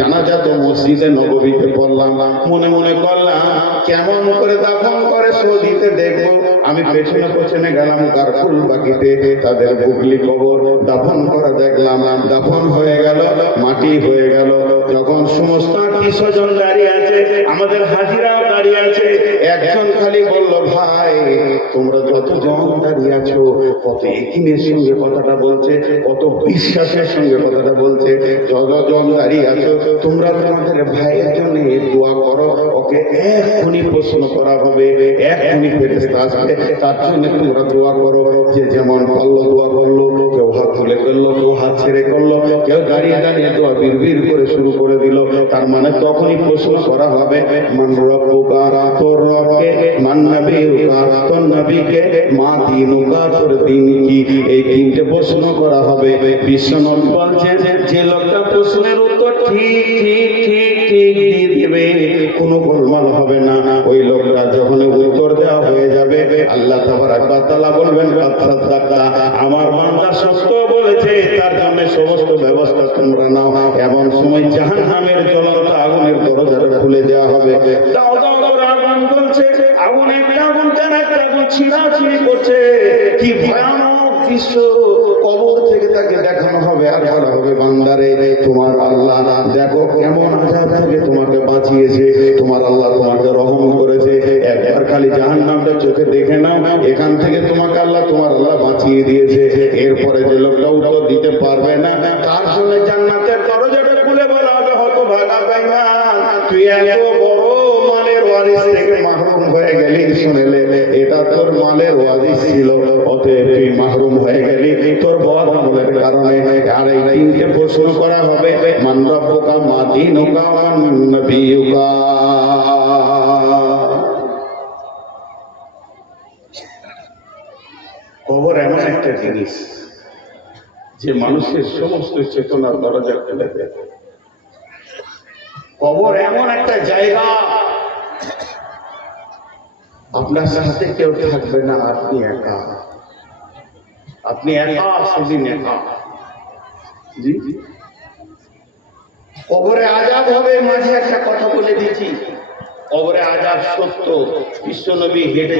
জানাজা তো মসজিদে নববীতে পড়লাম, মনে মনে করলাম কেমন করে দাফন করে সৌদিতে দেখবো। আমি পেছনে পেছনে গেলাম কারফুল বাকিতে, তাদের বুকলি কবর দাফন করা দেখলাম। দাফন হয়ে গেল, মাটি হয়ে গেল। যখন সমস্ত আত্মীয় স্বজন দাঁড়িয়ে আছে, আমাদের হাজিরাও দাঁড়িয়ে আছে, একজন খালি বলল, ভাই তোমরা যতজন দাঁড়িয়ে আছো, কত একিনের সঙ্গে কথাটা বলছে, কত বিশ্বাসের সঙ্গে কথাটা বলছে। যতজন দাঁড়িয়ে আছো, তোমরা তোমাদের ভাইয়ের জন্য দোয়া করো, ওকে এক্ষুনি প্রশ্ন করা হবে, এক্ষুনি ফেরেশতা আসবে, তার জন্য তোমরা দোয়া করো। যে যেমন পারলো দোয়া করলো, কেউ হাত তুলে করলো, কেউ হাত ছেড়ে করলো, কেউ দাঁড়িয়ে দাঁড়িয়ে দোয়া বিড়বিড় করে শুরু করে দিল। তার মানে তখনই প্রশ্ন করা হবে, মান রব্বুকা, তোর রবকে, মান নবিয়ুকা, তোর নবীকে, মা দীনুকা, তোর দিন কি। এই তিনটে প্রশ্ন করা হবে। বিশ্বনবী বলছে, যে লোকটা প্রশ্নের উত্তর ঠিক ঠিক ঠিক ঠিক দিয়ে দেবে, কোনো গোলমাল হবে না, ওই লোকটা যখন উত্তর দেওয়া হয়ে যাবে, আল্লাহ তাবারক ওয়া তাআলা বলবেন, আমার বান্দা সত্য বলেছে, তার জন্য সমস্ত ব্যবস্থা তোমরা নাও। এমন সময় জাহান্নামের জ্বলন্ত আগুনের দরজাটা খুলে দেওয়া হবে। দাও দাও করে আগুন জ্বলছে, আগুনের আগুন কেন একটা আগুন ছিঁড়াছিঁড়ি করছে। কি ভয়ানক দৃশ্য! কবর থেকে তাকে দেখানো হবে আর বলা হবে, বান্দারে তোমার আল্লাহ দেখো কেমন আযাব থেকে তোমাকে বাঁচিয়েছে, তোমার আল্লাহ তোমাকে রহম করেছে। একবার খালি জাহান্নামটা চোখে চোখে দেখে নাও, এখান থেকে তোমাকে আল্লাহ তোমার আল্লাহ বাঁচিয়ে দিয়েছে। এরপরে যে লোকটা উত্তর দিতে পারবে না তার জন্য জান্নাতের দরজাটা খুলে বলা হবে, হতভাগা বেঈমান, তুই এত বড় মালের ওয়ারিস থেকে মাহরুম হয়ে গেলি। শুনেলে এটা তোর মালের ওয়ারিস ছিল, অতএব তুই মাহরুম হয়ে গেলি তোর বদ আমলের কারণে। আর এই তিনটে প্রশ্ন করা হবে, মান রাব্বুকা মা দীনুকা মান নবিয়ুকা। কবর এমন একটা জিনিস যে মানুষের সমস্ত চেতনার দরজা খুলে দেয়। কবর এমন একটা জায়গা, আপনার সাথে কেউ থাকবে না, আপনি একা, আপনি একা, সেদিন একা। জি, কবরে আযাব হবে। মাঝে একটা কথা বলে দিচ্ছি, কবরে আযাব সত্য। বিশ্বনবী হেঁটে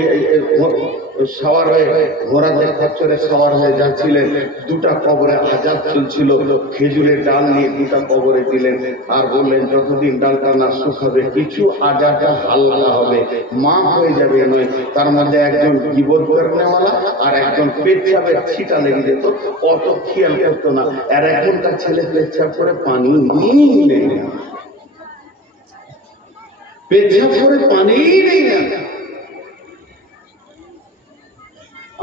সাওয়ার হয়ে ঘোড়াতে খচ্চরে সাওয়ার হয়ে যাচ্ছিলেন, দুটা কবরে আযাব চলছিল। খেজুরের ডাল নিয়ে দুটা কবরে দিলেন আর বললেন, যতদিন ডালটা না শুকাবে কিছু আযাবটা হালকা হবে, মাফ হয়ে যাবে নয়। তার মধ্যে একজন গীবত করেওয়ালা আর একজন পেচ্ছাপের ছিটা লেগে যেত, অত খেয়াল করতো না। আর এখনকার ছেলে পেচ্ছাপ করে পানি নেই, পেচ্ছাপ করে পানি নেই না।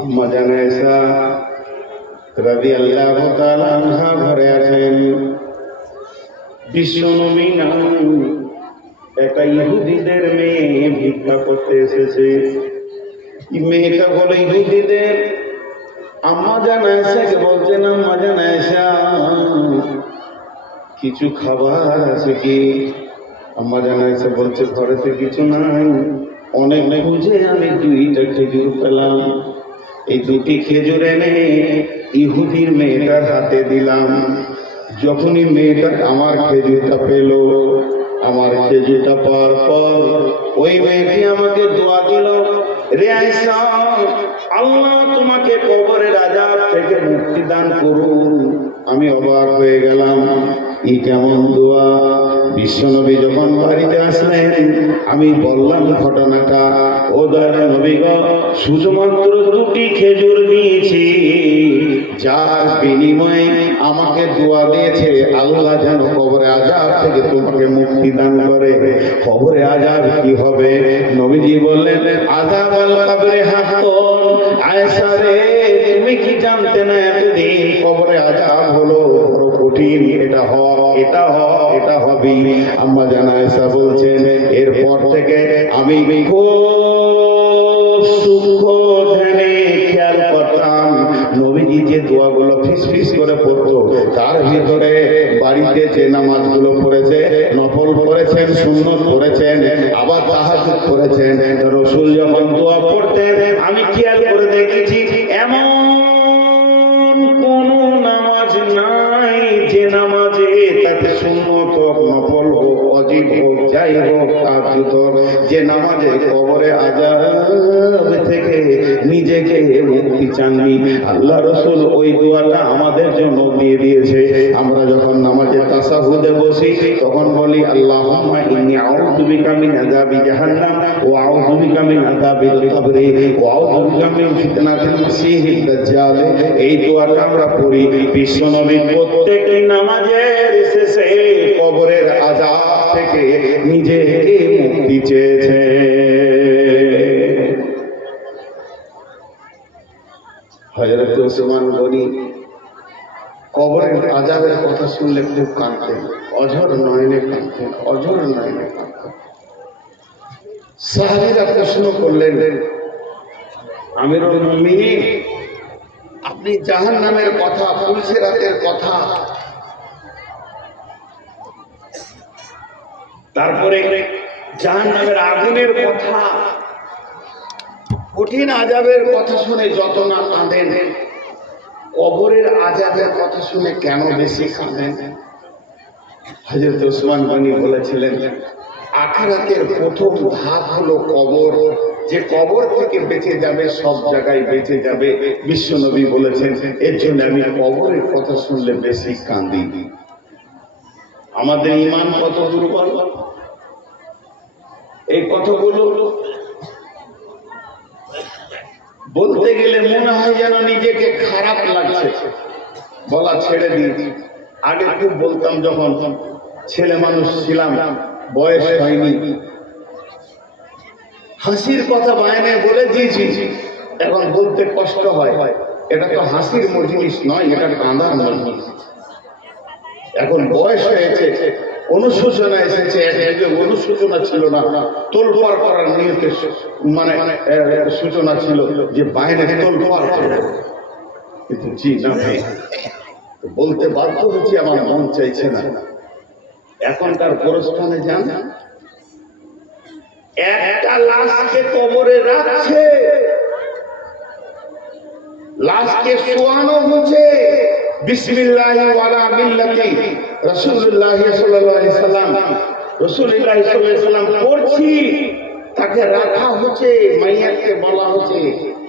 আম্মা জান আয়েশা রাদিয়াল্লাহু তাআলা আনহা ঘরে আছেন। বিশ্বনবী নাম একটা ইহুদিদের মেয়ে ভিক্ষা করতে এসেছে। মেয়েটা হলো ইহুদিদের। আম্মা জান আয়েশাকে বলছেন, আম্মা জান আয়েশা কিছু খাবার আছে কি? আম্মা জান আয়েশা বলছে, ঘরেতে কিছু নাই। অনেক খুঁজে আমি দুইটা খেজুর পেলাম, এই দুটি খেজুর এনে ইহুদির মেয়েটার হাতে দিলাম। যখনই মেয়েটা আমার খেজুরটা পেল, আমার খেজুরটা পাওয়ার পর ওই মেয়েটি আমাকে দোয়া দিল, রে আয়েশা, আল্লাহ তোমাকে কবরের আযাব থেকে মুক্তি দান করুন। আমি অবাক হয়ে গেলাম, এই কেমন দোয়া। বিশ্বনবী যখন বাড়িতে আসলেন, আমি বললাম ঘটনাটা, ও দয়ার নবী গো, শুধুমাত্র দুটি খেজুর দিয়েছি, যার বিনিময়ে আমাকে দোয়া দিয়েছে আল্লাহ যেন কবরে আযাব থেকে তোমাকে মুক্তি দান করে। কবরে আযাব কি হবে? নবীজি বললেন, আযাব আল কবরে হাক্কুন। আয়েশা রে, তুমি কি জানতে না এতদিন কবরে আযাব হলো বড় কঠিন, এটা এটা হবে। আম্মা জান আয়েশা বলছেন, এরপর থেকে আমি খুব সূক্ষ্ম ধ্যানে খেয়াল করতাম নবীজি যে দোয়াগুলো ফিস করে পড়তো, তার ভিতরে বাড়িতে যে নামাজগুলো পড়েছে, নফল পড়েছেন, সুন্নত পড়েছেন, আবার তাহাজ্জুদ পড়েছেন, রাসূল যখন দোয়া পড়তেন আমি খেয়াল করে দেখেছি এমন কোন নামাজ নাই যে নামাজে তাতে সুন্নত হোক, নফল হোক, ওয়াজিব হোক, যাই হোক, তাহাজ্জুদ হোক, যে নামাজে কবরে আযাব থেকে নিজেকে মুক্তি চাননি। আল্লাহ রাসূল ওই দোয়াটা আমাদের জন্য দিয়ে দিয়েছে। আমরা যখন নামাজে তাশাহুদে বসি তখন বলি, আল্লাহুম্মা ইন্নী আউযু বিকা মিন আযাবি জাহান্নাম ওয়া আউযু বিকা মিন আযাবিল কবরি ওয়া আউযু বিকা মিন ফিতনাতিল মাসীহিদ দাজ্জাল। এই দোয়াটা আমরা পড়ি। বিশ্বনবী প্রত্যেকটি নামাজের শেষে কবরের আযাব থেকে নিজেকে মুক্তি চেয়েছে। হযরত ওসমান গনি কবরের আযাবের কথা শুনলে খুব কাঁদতেন, অঝর নয়নে কাঁদতেন, অঝর নয়নে কাঁদতেন। সাহাবীরা প্রশ্ন করলেন, আমিরুল মুমিনিন, আপনি জাহান্নামের কথা, পুলসিরাতের কথা, তারপরে জাহান্নামের আগুনের কথা, কঠিন আযাবের কথা শুনে যত না কাঁদেন, কবরের আযাবের কথা শুনে কেন বেশি কাঁদেন? হযরত ওসমান গনি বলেছিলেন, আখিরাতের প্রথম ধাপ হলো কবর। যে কবর থেকে বেঁচে যাবে সব জায়গায় বেঁচে যাবে, বিশ্বনবী বলেছেন। এর জন্য আমি কবরের কথা শুনলে বেশি কাঁদি। আমাদের ঈমান কত দুর্বল! এই কথাগুলো বলতে গেলে মনে হয় যেন নিজেকে খারাপ লাগছে, বলা ছেড়ে দিয়েছি। আগে খুব বলতাম, যখন ছেলে মানুষ ছিলাম, বয়স হয়নি, হাসির কথা বায়নে বলে দিয়েছি, এখন বলতে কষ্ট হয়। এটা তো হাসির মজলিস নয়, এটা কাঁদার মজলিস। এখন বয়স হয়েছে, অনুশোচনা এসেছে। অনুশোচনা ছিল না, তোলপাড় করার নিয়তে মানে সূচনা ছিল যে বাইরে তোলপাড় করবে, কিন্তু জি না, বলতে বাধ্য হচ্ছি, আমার মন চাইছে না। এখনকার গোরস্থানে যান, একটা লাশকে কবরে রাখছে, লাশকে শোয়ানো হচ্ছে, বিসমিল্লাহি ওয়ালা মিল্লাতি রাসূলুল্লাহ সাল্লাল্লাহু আলাইহি সাল্লাম, রাসূলুল্লাহ সাল্লাল্লাহু আলাইহি সাল্লাম পড়ছি, তাকে রাখা হচ্ছে। মাইয়াকে বলা হচ্ছে,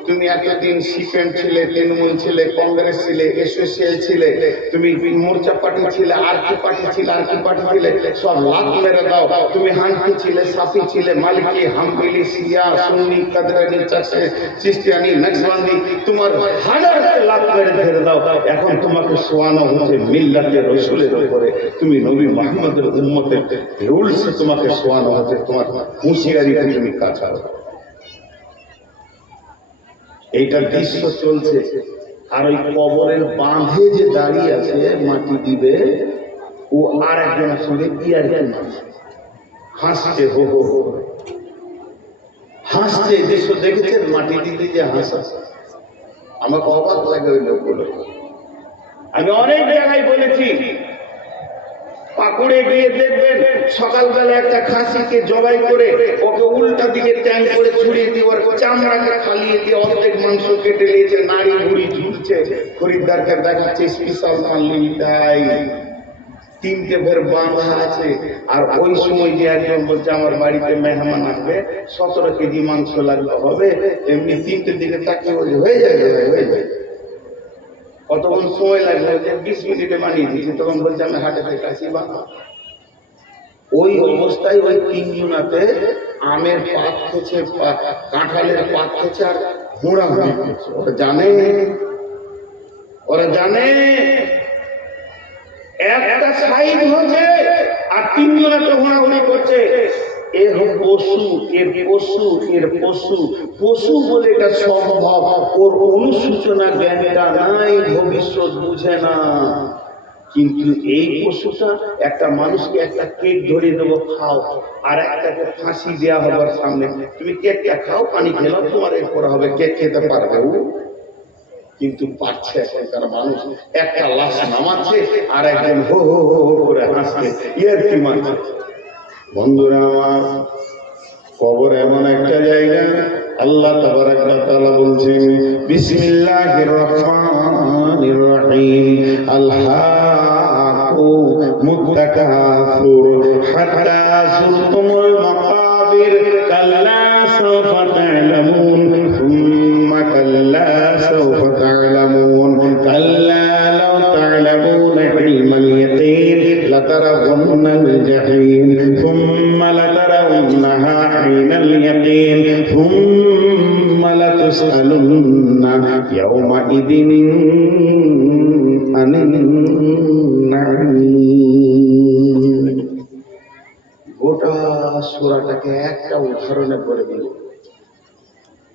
তুমি এতদিন সিপিএম ছিলে, তৃণমূল ছিলে, কংগ্রেস ছিলে, এসোসিয়াল ছিলে, তুমি মোর্চা পার্টি ছিলে, আর কি পার্টি ছিলে, আর কি পার্টি ছিলে, সব লাত মেরে দাও। তুমি হানফি ছিলে, সাফি ছিলে, মালিকি, হাম্বলি, শিয়া, সুন্নি, কাদরানি, চিশতিয়ানি, নকশবন্দি, তোমার হাজারকে লাত মেরে ধরে দাও। এখন তোমাকে শোয়ানো হচ্ছে মিল্লাতে রাসূলের উপরে, তুমি নবী মুহাম্মদের উম্মতের রুলসে তোমাকে শোয়ানো হচ্ছে, তোমার হুঁশিয়ারিতে তুমি কাছাড়ো। এইটা দৃশ্য চলছে। আর ওই কবরের বাঁধে যে দাঁড়িয়ে আছে মাটি দিবে, ও আর একজনের সঙ্গে ইয়ার হাসছে, হো হো হো হাসছে। দৃশ্য দেখেছেন? মাটি দিতে যে হাসা, আমাকে অবাক লাগে ওই লোকগুলো। আমি অনেক জায়গায় বলেছি, পাকুড়ে গিয়ে দেখবেন সকালবেলা একটা খাসিকে জবাই করে ওকে উল্টা দিকে ট্যাং করে ছুড়িয়ে দিয়ে ওর চামড়াকে ফালিয়ে দিয়ে অর্ধেক মাংস কেটে নিয়েছে, নাড়ি ভুড়ি ঝুলছে, খরিদ্দারকে দেখাচ্ছে স্পেশাল মাল, তিনটে ফের বাঁধা আছে। আর ওই সময় যে একজন বলছে আমার বাড়িতে মেহমান আসবে, 17 কেজি মাংস লাগবে, হবে এমনি 3টের দিকে তাকিয়ে বলছে হয়ে যাবে, হয়ে যাবে। কতক্ষণ সময় লাগবে? 20 মিনিটে বানিয়ে দিয়েছি। তখন বলছে আমি হাটে থেকে আসি। ওই অবস্থায় ওই 3 জনাতে আমের পাত খেছে, কাঁঠালের পাত খেছে, আর হুড়া হুড়ি করছে। ওরা জানে, ওরা জানে একটা সাইড হচ্ছে, আর 3 জনাতে হুড়াহুড়ি করছে। এর পশু, এর পশু, এর পশু, পশু বলে এটা সম্ভব। ওর অনুসূচনা জ্ঞানটা নাই, ভবিষ্যৎ বুঝে না। কিন্তু এই পশুটা একটা মানুষকে একটা কেক ধরিয়ে দেবো, খাও, আর একটাকে ফাঁসি দেওয়া হবার সামনে, তুমি কেকটা খাও, পানি খেলাও, তোমার এরপর হবে, কেক খেতে পারবে ও, কিন্তু পারছে এখনকার মানুষ। একটা লাশ নামাচ্ছে, আর একজন হো হো হো হো করে হাসছে, ইয়ার কি মানছে। বন্ধুরা আমার, কবর এমন একটা জায়গা, আল্লাহ তাবারাক ওয়া তাআলা বলছেন বিসমিল্লাহির রহমানির রহিম, আলহাকুমুত তাকাসুর হাত্তা যুরতুমুল মাকাবির, কাল্লা সাওফা তা'লামুন সুম্মা কাল্লা সাওফা তা'লামুন, কাল্লা লাউ তা'লামুনা ইলমাল ইয়াকিন লাতারাউন্নাল জাহিম সুম্মা লাতারাউন্নাহা আইনাল ইয়াকিন সুম্মা লাতুসআলুন্না ইয়াওমাইদিন আনিন নাঈম। গোটা সূরাটাকে একটা উদাহরণে করে দিল।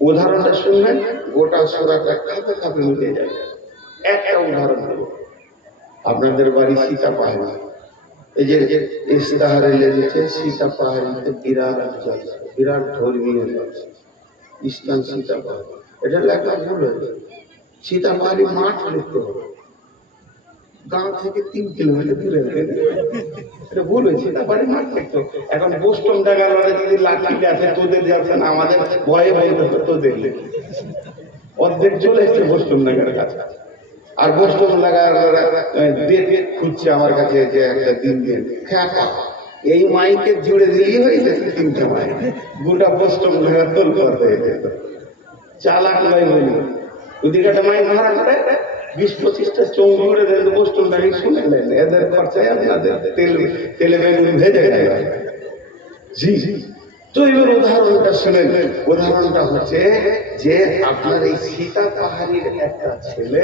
উদাহরণটা শুনবেন, গোটা সূরাটা খাপে খাপে মিলে যাবে। একটা উদাহরণ দেব। আপনাদের বাড়ি সীতা পাহাড়ি, এই যে ইস্তাহারে লেগেছে সীতা পাহাড়িতে বিরাট ধর্মীয় ইসলাম সীতা পাহাড়ি, এটা লেখা ভুল হয়েছে। সীতা পাহাড়ি মাঠ লিখতে হবে, গাঁ থেকে 3 কিলোমিটার দূরে, এটা ভুল হয়েছে। সীতা পাহাড়ি মাঠ লিখতে হবে। এখন বোস্টন ডাকার যদি লাঠি আছে, তোদের যাচ্ছে না, আমাদের ভয়ে ভয়ে তোদের লিখে অর্ধেক চলে এসছে বোস্টন ডাকার কাছে। আর বোস্টন ডাকার খুঁজছে আমার কাছে যে একটা দিন এই মাইকে জুড়ে দিলেই হয়ে যেত 3টে মাইক, গোটা বোস্টন ডাকার তোল করতে হয়ে যেত। চালাক নয় বলি, ওদিকে একটা মাইক ভাড়া করে 20-25টা চোখ জুড়ে দেন, বোস্টন ডাকি শুনে নেন। এদের খরচায় আপনাদের তেলে বেগুন ভেজে যায়। জি, তো এবার উদাহরণটা শুনেন। উদাহরণটা হচ্ছে যে আপনার এই সীতা পাহাড়ির একটা ছেলে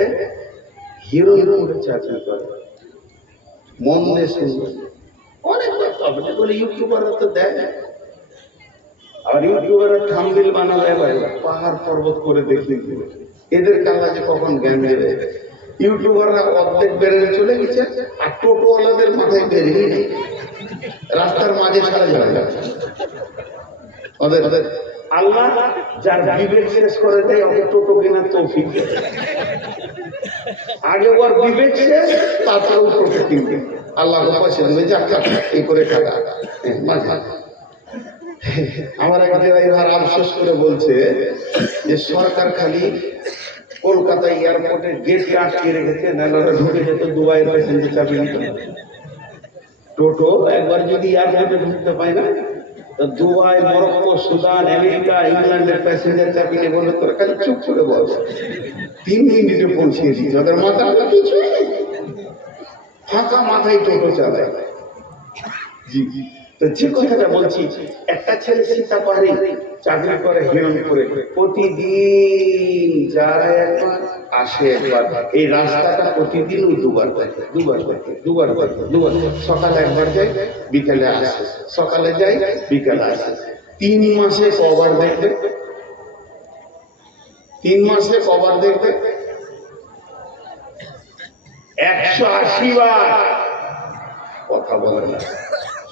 হিরোইনের চাকরি করে। মন দিয়ে শুনবেন, অনেক আপনি বলে ইউটিউবাররা তো দেয়, আর ইউটিউবাররা থাম্বনেল বানালে পাহাড় পর্বত করে দেখিয়ে দিবে। এদের কাছে কখন জ্ঞান দেবে? ইউটিউবাররা অর্ধেক বেরিয়ে চলে গেছে, আর টোটোওয়ালাদের মাথায় বেরিয়ে নেই, রাস্তার মাঝে সারা যাবে। ওদের আল্লাহ যার বিবেক শেষ করে দেয় ওকে টোটো কেনার তৌফিক দেয়। আগে ওর বিবেক শেষ, তারপরে ও টোটো কিনবে। আল্লাহ পয়সা দেবে, যা এই করে খাটা। আমার এক ড্রাইভার আফসোস করে বলছে যে সরকার খালি কলকাতা এয়ারপোর্টের গেটকে আটকে রেখেছে, নাহলে ঢুকে যেত দুবাইয়ের প্যাসেঞ্জার চাপি নিত। টোটো একবার যদি এয়ারপোর্টে ঢুকতে পায় না, দুবাই, মরক্কো, সুদান, আমেরিকা, ইংল্যান্ডের প্যাসেঞ্জার চাপি নিয়ে বললে তোরা খালি চুপ করে বল, 3 মিনিটে পৌঁছিয়ে দিচ্ছে। ওদের মাথা কিছু ফাঁকা মাথায় টোটো চালায়। জি জি, তো যে কথাটা বলছি, একটা ছেলে সীতা পাহাড়ে চাকরি করে, হিরণ করে, প্রতিদিন যায় একবার, আসে একবার। এই রাস্তাটা প্রতিদিন দুবার থাকে, দুবার থাকে, দুবার থাকে, দুবার। সকালে একবার যায়, বিকেলে আসে, সকালে যায়, বিকেলে আসে। 3 মাসে কবার দেখবে? 3 মাসে কবার দেখবে? 180 বার। কথা বলে না,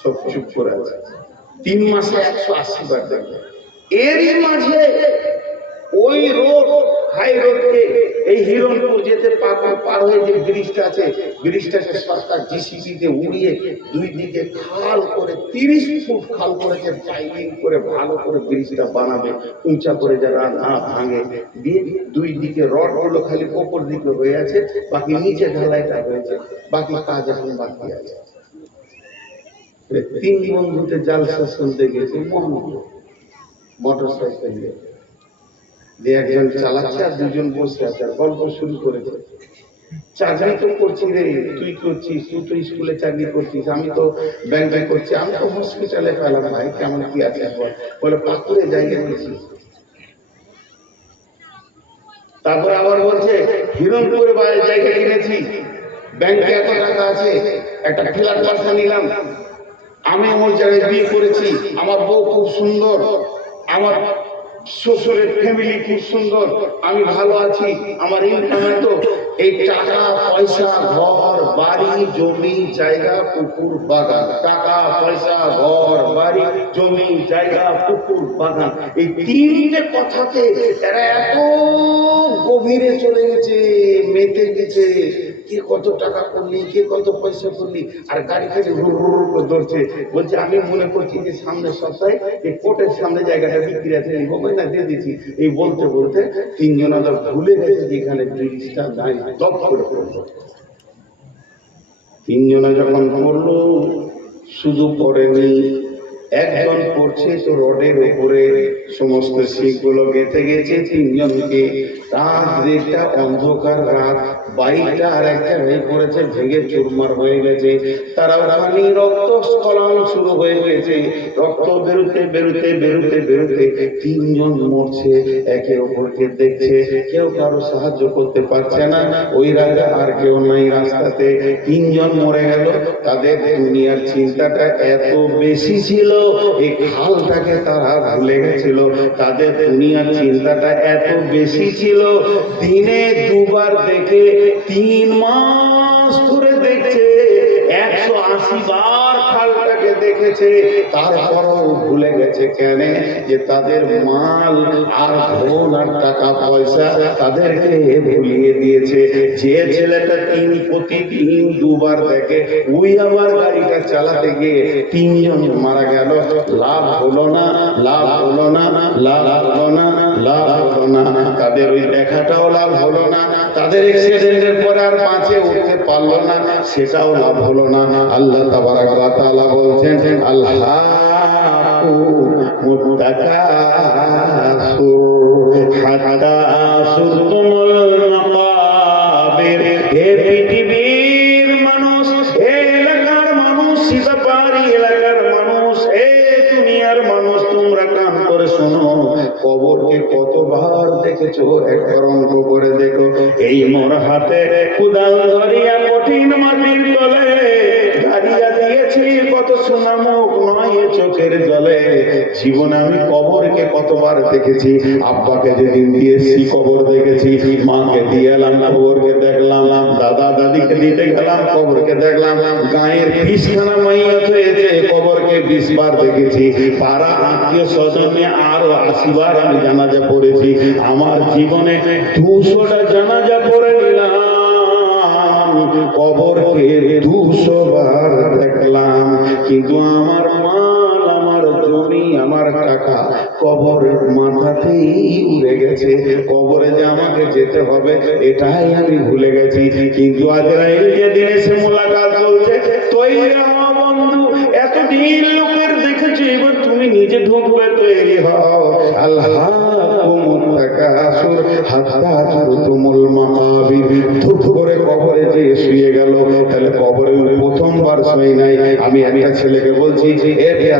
সব চুপ করে আছে। 3 মাসে 180 বার দেখবে। এরই মাঝে ওই রোড, হাই রোডকে, এই হিরণপুর যেতে পার হয়ে যে ব্রিজটা আছে, ব্রিজটাকে সরকার জিসিবি দিয়ে উড়িয়ে 2 দিকে খাল করে 30 ফুট খাল করেছে, পাইলিং করে ভালো করে ব্রিজটা বানাবে, উঁচা করে যারা না ভাঙে দিয়ে। 2 দিকে রড গুলো খালি ওপর দিকে হয়ে আছে, বাকি নিচে ঢালাইটা হয়েছে, বাকি কাজ এখন বাকি আছে। 3 বন্ধুতে জালসা শুনতে গেছে, মোটর সাইকেল নিয়ে, একজন চালাচ্ছে আর 2জন বসে আছে, আর গল্প শুরু করেছে। চাকরি তো করছি রে, তুই করছিস, তুই তো স্কুলে চাকরি করছিস, আমি তো ব্যাংকে করছি, আমি তো হসপিটালে পেলাম। ভাই কেমন কি আছে? বলে পাকুড়ে জায়গা নিয়েছি। তারপরে আবার বলছে হিরণপুরে জায়গা কিনেছি, ব্যাংকে এত টাকা আছে, একটা ফ্ল্যাট বাসা নিলাম, আমি আমার জায়গায় বিয়ে করেছি, আমার বউ খুব সুন্দর, আমার শ্বশুরের ফ্যামিলি খুব সুন্দর, আমি ভালো আছি, আমার ইনকাম এত, এই টাকা পয়সা, ঘর বাড়ি, জমি জায়গা, পুকুর বাগান, টাকা পয়সা, ঘর বাড়ি, জমি জায়গা, পুকুর বাগান, এই 3টে কথাতে এরা এত গভীরে চলে গেছে, মেতে গেছে। কে কত টাকা করলি, কে কত পয়সা করলি, আর গাড়ি খালি ধরছে। বলছে আমি মনে করছি যে সামনের সপ্তাহে এই কোর্টের সামনে জায়গাটা বিক্রি আছে, না দিয়ে দিচ্ছি। এই বলতে বলতে 3 জন ভুলে গেছে যেখানে ব্রিজটা নাই, দপ করে পড়লো। 3 জনে যখন পড়লো, শুধু পড়েনি, একজন পড়ছে তো রডের উপরে সমস্ত শিখগুলো গেঁথে গেছে 3 জনকে। রাত একটা অন্ধকার রাত, বাইকটা আর একটা হয়ে পড়েছে, ভেঙে চুরমার হয়ে গেছে। তারা ওখানে রক্ত স্খলন শুরু হয়ে গেছে, রক্ত বেরোতে বেরোতে বেরোতে বেরোতে 3 জন মরছে, একে অপরকে দেখছে, কেউ কারো সাহায্য করতে পারছে না। ওই রাতে আর কেউ নাই রাস্তাতে, 3 জন মরে গেল। তাদের দুনিয়ার চিন্তাটা এত বেশি ছিল, এই খালটাকে তারা ভুলে গেছিল। তাদের দুনিয়ার চিন্তাটা এত বেশি ছিল, দিনে 2 বার দেখে 3 মাস ধরে দেখছে, 180 বার খালটাকে দেখেছে। তারপরও ভুলে গেছে কেন? যে তাদের মাল আর ধন আর টাকা পয়সা তাদেরকে ভুলিয়ে দিয়েছে। যে ছেলেটা প্রতিদিন 2 বার দেখে, ওই আমার গাড়িটা চালাতে গিয়ে 3 জন মারা গেল। লাভ হলো না, লাভ হলো না, লাভ হলো না, লাভ হলো না। তাদের ওই দেখাটাও লাভ হলো না, তাদের অ্যাক্সিডেন্টের পরে আর বাঁচে উঠতে পারলো না, সেটাও লাভ হলো না। আল্লাহ তাবারাক ওয়া তাআলা বলছেন, আল্লাহু মুতাকাসির হাত্তা সুরতুমুল মাকাবির। হে পৃথিবীর মানুষ, হে এলাকার মানুষ, সীতাপাহাড়ি এলাকার মানুষ, হে দুনিয়ার মানুষ, তোমরা কতবার দেখেছো একবার অঙ্ক করে দেখো। এই মোর হাতে কুদাল ধরিয়া কঠিন মাটির তলে দাঁড়িয়ে দিয়েছি কত সোনামুখ নয় চোখের জলে। জীবনে আমি কবরকে কতবার দেখেছি। আব্বাকে যেদিন দিয়েছি কবর দেখেছি, মাকে দিয়ে এলাম কবরকে দেখলাম, দাদা দাদিকে দিতে গেলাম কবরকে দেখলাম, গায়ের 20খানা মাইয়াত হয়েছে কবরকে 20 বার দেখেছি। পাড়া আত্মীয় স্বজন নিয়ে আরো 80 বার আমি জানাজা পড়েছি। আমার জীবনে 200টা জানাজা পড়ে নিলাম, কবরকে 200 বার দেখলাম। কিন্তু আমার মাল, আমার জমি, আমার টাকা কবরের মাথাতেই উড়ে গেছে। কবরে যে আমাকে যেতে হবে এটাই আমি ভুলে গেছি। কিন্তু আজরাইল যেদিন এসে মোলাকাত করছে, তৈরি হও বন্ধু, এতদিন লোকের দেখেছি, এবার তুমি নিজে ঢুকবে, তৈরি হও। আল্লাহ কবরে যে শুয়ে গেল, তাহলে কবরে প্রথমবার শুয়ে নাই। আমি একটা ছেলেকে বলছি,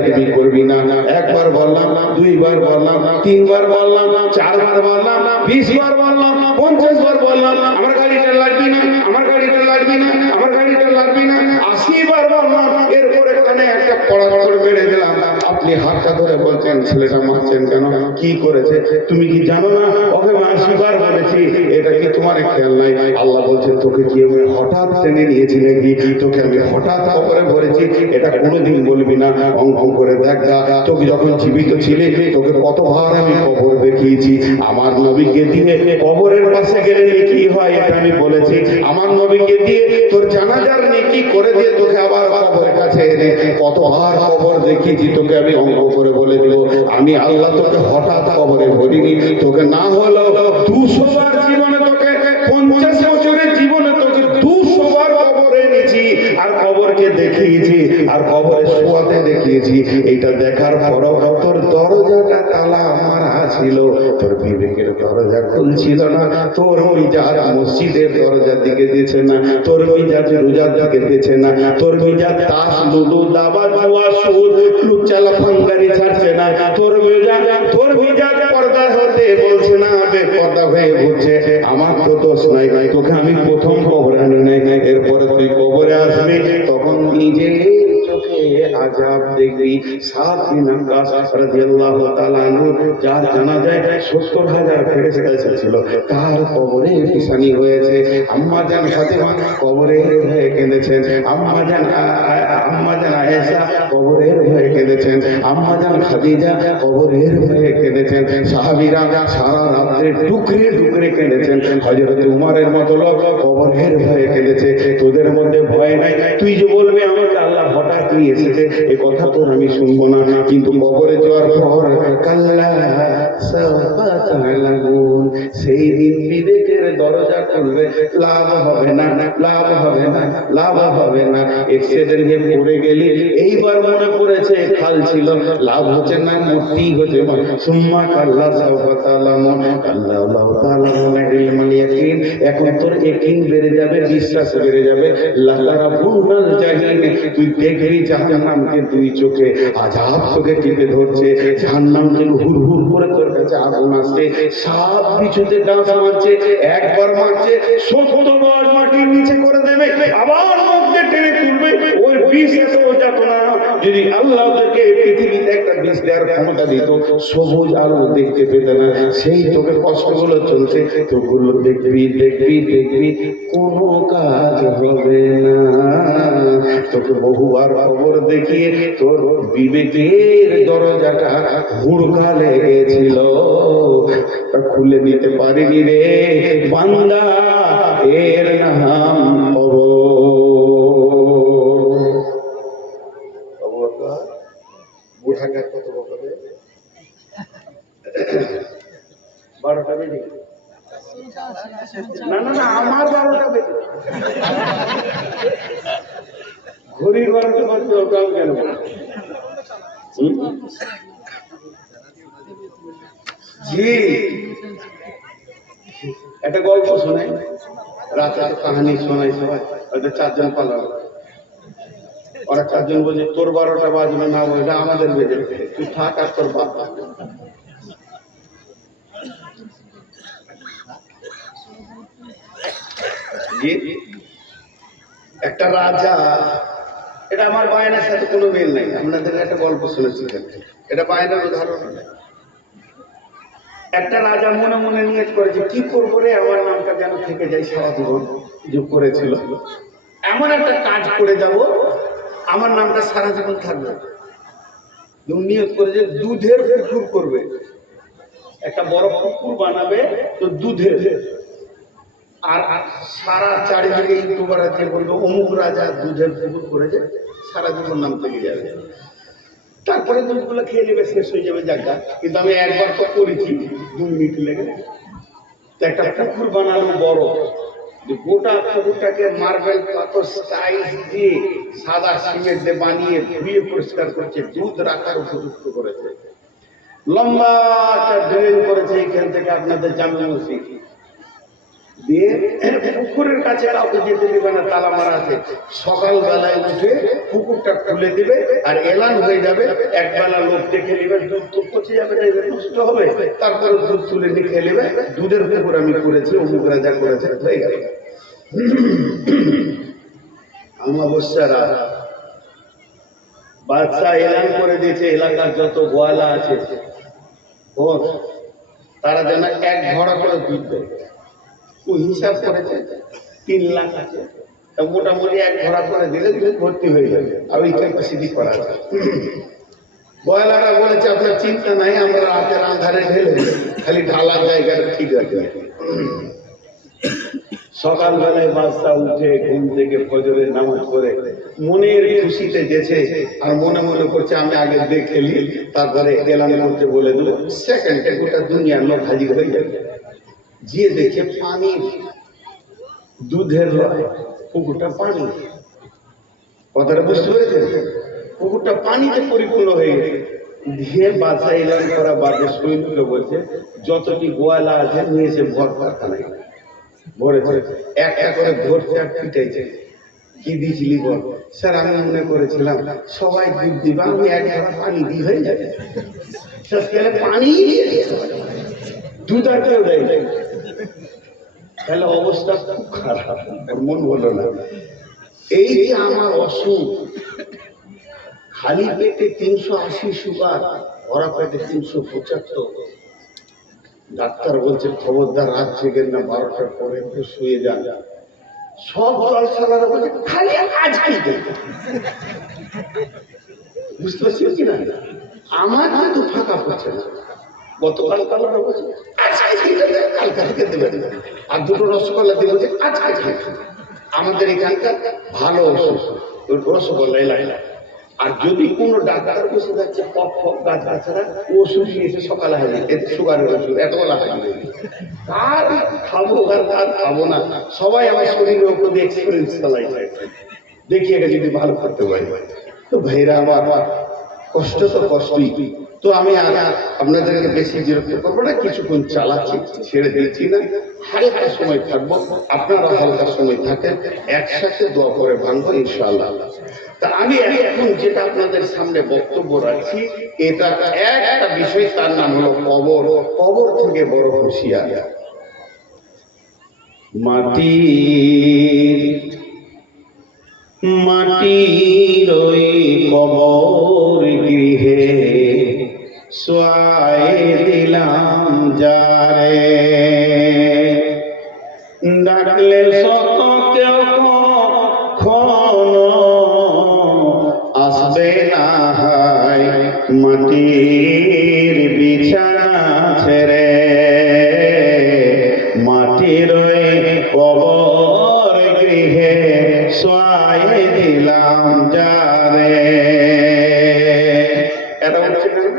তুমি করবি না। একবার বললাম, 2 বার বললাম, 3 বার বললাম, 4 বার বললাম, 20 বার বললাম, 50 বার বললাম, আমার গাড়িটা লাগবে না, আমার গাড়িটা লাগবে না, আমার গাড়িটা লাগবে না, 80 বার বললাম। এরপরে কানে একটা পড়া করে মেরে দিলাম। আপনি হাতটা ধরে বলছেন ছেলেটা মারছেন কেন, কি করেছে? তুমি কি জানো না ওকে 80 বার বলেছি? এটা কি তোমার খেয়াল নাই? আল্লাহ বলছেন, তোকে কি আমি হঠাৎ টেনে নিয়েছি নাকি? তোকে আমি হঠাৎ কবরে ভরেছি, এটা কোনোদিন বলবি না। অঙ্ক করে দেখ, তোকে যখন জীবিত ছিলি তোকে কতবার আমি কবর দেখিয়েছি। আমার নবীকে দিয়ে কবরের পাশে গেলে নেকি হয় এটা আমি বলেছি। আমার নবীকে দিয়ে তোর জানাজার নেকি করে দিয়ে তোকে আবার কবরের কাছে এনে কতবার কবর দেখিয়েছি, তোকে আমি অঙ্ক করে বলে দেব। আমি আল্লাহ তোকে হঠাৎ কবরে ভরিনি। তোকে না হলো 200 বার জীবনে, তোকে 50 বছরের জীবনে তোকে 200 বার কবরে এনেছি, আর কবরকে দেখিয়েছি, আর কবরে শোয়াতে দেখিয়েছি। এইটা দেখার পরও তোর দরজাটা তালা মারা ছিল, তোর বিবেকের দরজা খুলছিল না, তোর মিজাজ মসজিদের দরজার দিকে দিয়েছে না, তোর মিজাজ রোজার দিকে দিয়েছে না, তোর মিজাজ তাস লুডু দাবা জুয়া সুদ লুচ্চালা ফাঙ্গারি ছাড়ছে না, তোর মিজাজ পর্দা হতে বলছে না, বেপর্দা হয়ে ঘুরছে। আমার তো দোষ নাই, তোকে আমি প্রথম কবরে আনি নাই। এরপরে তুই কবরে আসবি, তখন নিজে চোখে আযাব দেখবি। সাত বিন আক্কাস রাদিয়াল্লাহু তাআলা আনহু, যার জানাজায় 70,000 ফেরেশতা এসেছিল, তার কবরে নিশানি হয়েছে। আম্মা জান ফাতেমা কবরে হয়ে কেঁদেছেন, আম্মা জান আয়েশা কবরের হয়ে কেঁদেছেন, আম্মা জান খাদিজা কবরের হয়ে কেঁদেছেন, সাহাবীরা সারা রাত্রে টুকরে টুকরে কেঁদেছেন, হযরত উমরের মতো লোক কবরের হয়ে কেঁদেছে। তোদের মধ্যে ভয় নাই, তুই যে বলবি আমাকে আল্লাহ হঠাৎ নিয়ে এসেছে, এই কথা তোর আমি শুনবো না। কিন্তু কবরে যাওয়ার পর কাল্লা সাওফা তা'লামুন, সেই দিন বিবেকের দরজা খুলবে, লাভ হবে না, লাভ হবে না, লাভ হবে না। এক্সিডেন্ট হয়ে পড়ে গেলি, এইবার মনে পড়েছে খাল ছিল, লাভ হচ্ছে না, মূর্তি হচ্ছে। সুম্মা কাল্লা সাওফা তা'লামুন, কাল্লা আল্লাহু তাআলা ইলমুল ইয়াকিন, এখন তোর ইয়াকিন বেড়ে যাবে, বিশ্বাস বেড়ে যাবে। লাতারাবুনাল জাহিম, তুই দেখবি জাহান্নামকে 2 চোখে, আযাব তোকে টিপে ধরছে, জাহান্নাম থেকে হুর হুর করে তোর কাছে আগুন আসছে, সাপ বিছুতে ডাঁস মারছে, একবার মারছে 70 বার মাটির নিচে করে দেবে, আবার মধ্যে টেনে তুলবে। ওই বিষ এত যাতনা, যদি আল্লাহ তোকে পৃথিবীতে একটা বিষ দেওয়ার ক্ষমতা দিত, সবুজ আলো দেখতে পেতে না, সেই তোকে কষ্টগুলো চলছে, তোগুলো দেখবি দেখবি দেখবি, কোনো কাজ হবে না। তোকে বহুবার খবর দেখিয়ে তোর বিবেকের দরজাটা হুড়কা লেগেছিল, তা খুলে দিতে পারিনি রে বান্দা, এর নাম বুড়াটা কত বলবে 12টা বেজে, না না না আমার 12টা বেজে, ঘড়ির 12টা বাজতে ওটাও কেন? জি, একটা গল্প শোনাই, রাতে কাহানি শোনাই সবাই, ওদের 4 জন পালালো, ওরা 4 জন বলছে তোর 12টা বাজবে না, ওইটা আমাদের বেজে, তুই থাক আর তোর বাপ। যে একটা রাজা, এটা আমার বায়নার সাথে কোনো মিল নেই, আপনাদের একটা গল্প শুনেছি, এটা বায়নার উদাহরণ। একটা রাজা মনে মনে নিয়ত করেছে কি করবো রে, আমার নামটা যেন থেকে যায় সারা জীবন, যোগ করেছিল এমন একটা কাজ করে যাব আমার নামটা সারা জীবন থাকবে। নিয়ত করে যে দুধের পুকুর করবে, একটা বড় পুকুর বানাবে, তো দুধের, আর সারা চারিদিকে ইউটিউবার আছে বলবে অমুক রাজা দুধের পুকুর করেছে, সারা জীবন নাম থেকে যাবে। তারপরে দুধগুলো খেয়ে নেবে, শেষ হয়ে যাবে জায়গা। কিন্তু আমি একবার তো করেছি, 2 মিনিট লেগে তো একটা পুকুর বানানো বড়, গোটা পুকুরটাকে মার্বেল পাথর টাইলস দিয়ে সাদা সিমেন্ট দিয়ে বানিয়ে ধুয়ে পরিষ্কার করছে, দুধ রাখার উপযুক্ত করেছে, লম্বা একটা ড্রেন করেছে এখান থেকে আপনাদের জামে মসজিদ দিয়ে পুকুরের কাছে কাউকে যেতে দিবে না, তালা মারা আছে। সকালবেলায় উঠে পুকুরটা খুলে দিবে আর এলান হয়ে যাবে, একবেলা লোক দেখে নেবে, দুধ তো পচে যাবে, নষ্ট হবে, তারপরে দুধ তুলে নিয়ে খেয়ে নেবে, দুধের পুকুর আমি করেছি, অমুক রাজা করেছে, হয়ে গেল। অমাবস্যারা বাদশা এলান করে দিয়েছে এলাকার যত গোয়ালা আছে ও তারা যেন 1 ঘড়া করে দুধ দেয়। ও হিসাব করেছে 3 লাখ আছে, মোটামুটি 1 ঘড়া করে দিলে দুধ ভর্তি হয়ে যাবে, আর ওই ক্যাপাসিটি করা যায়। গোয়ালারা বলেছে আপনার চিন্তা নাই, আমরা রাতের আন্ধারে ঢেলে খালি ঢালার জায়গাটা ঠিক আছে। সকালবেলায় বাদশা উঠে ঘুম থেকে ফজরের নামাজ পড়ে মনের খুশিতে গেছে, আর মনে মনে করছে আমি আগে দেখে নি, তারপরে এলান করতে বলে দেবো, সেকেন্ডে গোটা দুনিয়ার লোক হাজির হয়ে যাবে। যে দেখে পানি, দুধের পুকুরটা পানি, কথাটা বুঝতে পেরেছেন? পুকুরটা পানিতে পরিপূর্ণ হয়ে গেছে। দিয়ে বাদশা এলান করা বাদে সৈনিকরা বলছে যতটি গোয়ালা আছে নিয়ে এসে ভর কারখানায় ভরেছে, একটা করে ধরছে আর পিটাইছে। কি দিয়েছিলি বল? স্যার আমি মনে করেছিলাম সবাই দুধ দিবা, আমি 1 ঘড়া পানি দিয়ে হয়ে যাবে, পানি দুধ আর কেউ দেয়, তাহলে অবস্থা খুব খারাপ। ওর মন হলো না, এই যে আমার অসুখ, খালি পেটে 380 সুগার, ভরা পেটে 375, ডাক্তার বলছে খবরদার রাত জেগেন না, 12টার পরে একটু শুয়ে যান। সব জলসালারা বলছে খালি আজকেই দেয়, বুঝতে পারছেন কিনা? আমার কিন্তু ফাঁকা পড়ছে না, গতকাল কালারা বলছে কালকা থেকে দেবে, আর 2টো রসগোল্লা দিয়ে বলছে আজকে খাই। আমাদের এখানকার ভালো রসগোল্লা এলাকা। আর যদি কোনো ডাক্তার বসে যাচ্ছে পপ গাছ গাছারা ওষুধ নিয়েছে সকালে হাজির, এতে সুগারের ওষুধ এতবেলা হাজির, কার খাবো আর কার খাবো না, সবাই আমার শরীরের উপর দিয়ে এক্সপিরিয়েন্স চালাইছে, দেখি এটা যদি ভালো করতে পারি। তো ভাইরা আমার কষ্ট তো কষ্টই, তো আমি আর আপনাদেরকে বেশি বিরক্ত করবো না, কিছুক্ষণ চালাচ্ছি, ছেড়ে দিচ্ছি না, হালকা সময় থাকবো, আপনারা হালকা সময় থাকেন, একসাথে দোয়া করে ভাঙবো ইনশাআল্লাহ। তা আমি এখন যেটা আপনাদের সামনে বক্তব্য রাখছি, এটা একটা বিষয়, তার নাম হলো কবর। কবর থেকে বড় হুঁশিয়ার। মাটির ওই কবর গৃহে শোয়াই দিলাম যারে, ডাকলে শত কেউ কখনো আসবে না, হয় মাটির বিছানা ছেড়ে, মাটির ওই কবর গৃহে শোয়াই দিলাম যারে। এটা হচ্ছে কেন?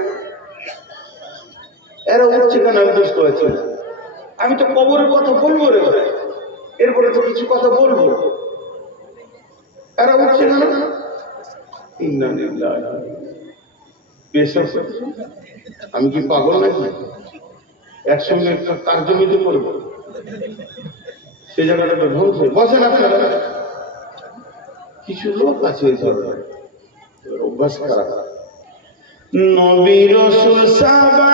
এরা হচ্ছে কেন আমি বুঝতে পারছি না। আমি তো কবরের কথা বলবো রে, এরপরে তো কিছু কথা বলবো, এরা হচ্ছে কেন? আমি কি পাগল নাকি? একসঙ্গে একটা কার জমিতে করবো, সে জায়গাটা ধ্বংস বসে না। কিছু লোক আছে অভ্যাস খারাপ। নবী রাসূল সাহাবা,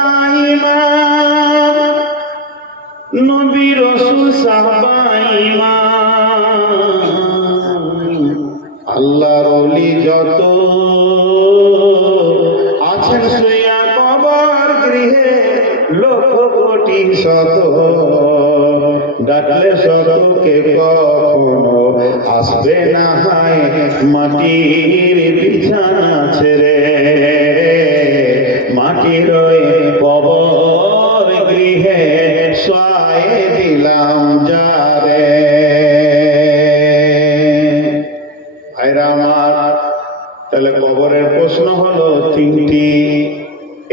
নবী রাসূল সাহাবা আল্লাহর ওলি যত আছেন শুইয়া কবর গৃহে লক্ষ কোটি শত, ডাকলে শতকে কখনো আসবে না হায় মাটির বিছানা ছেড়ে, মাটির কবর গৃহে শোয়ায়ে দিলাম যারে। ভাইরা আমার, তাহলে কবরের প্রশ্ন হলো তিনটি।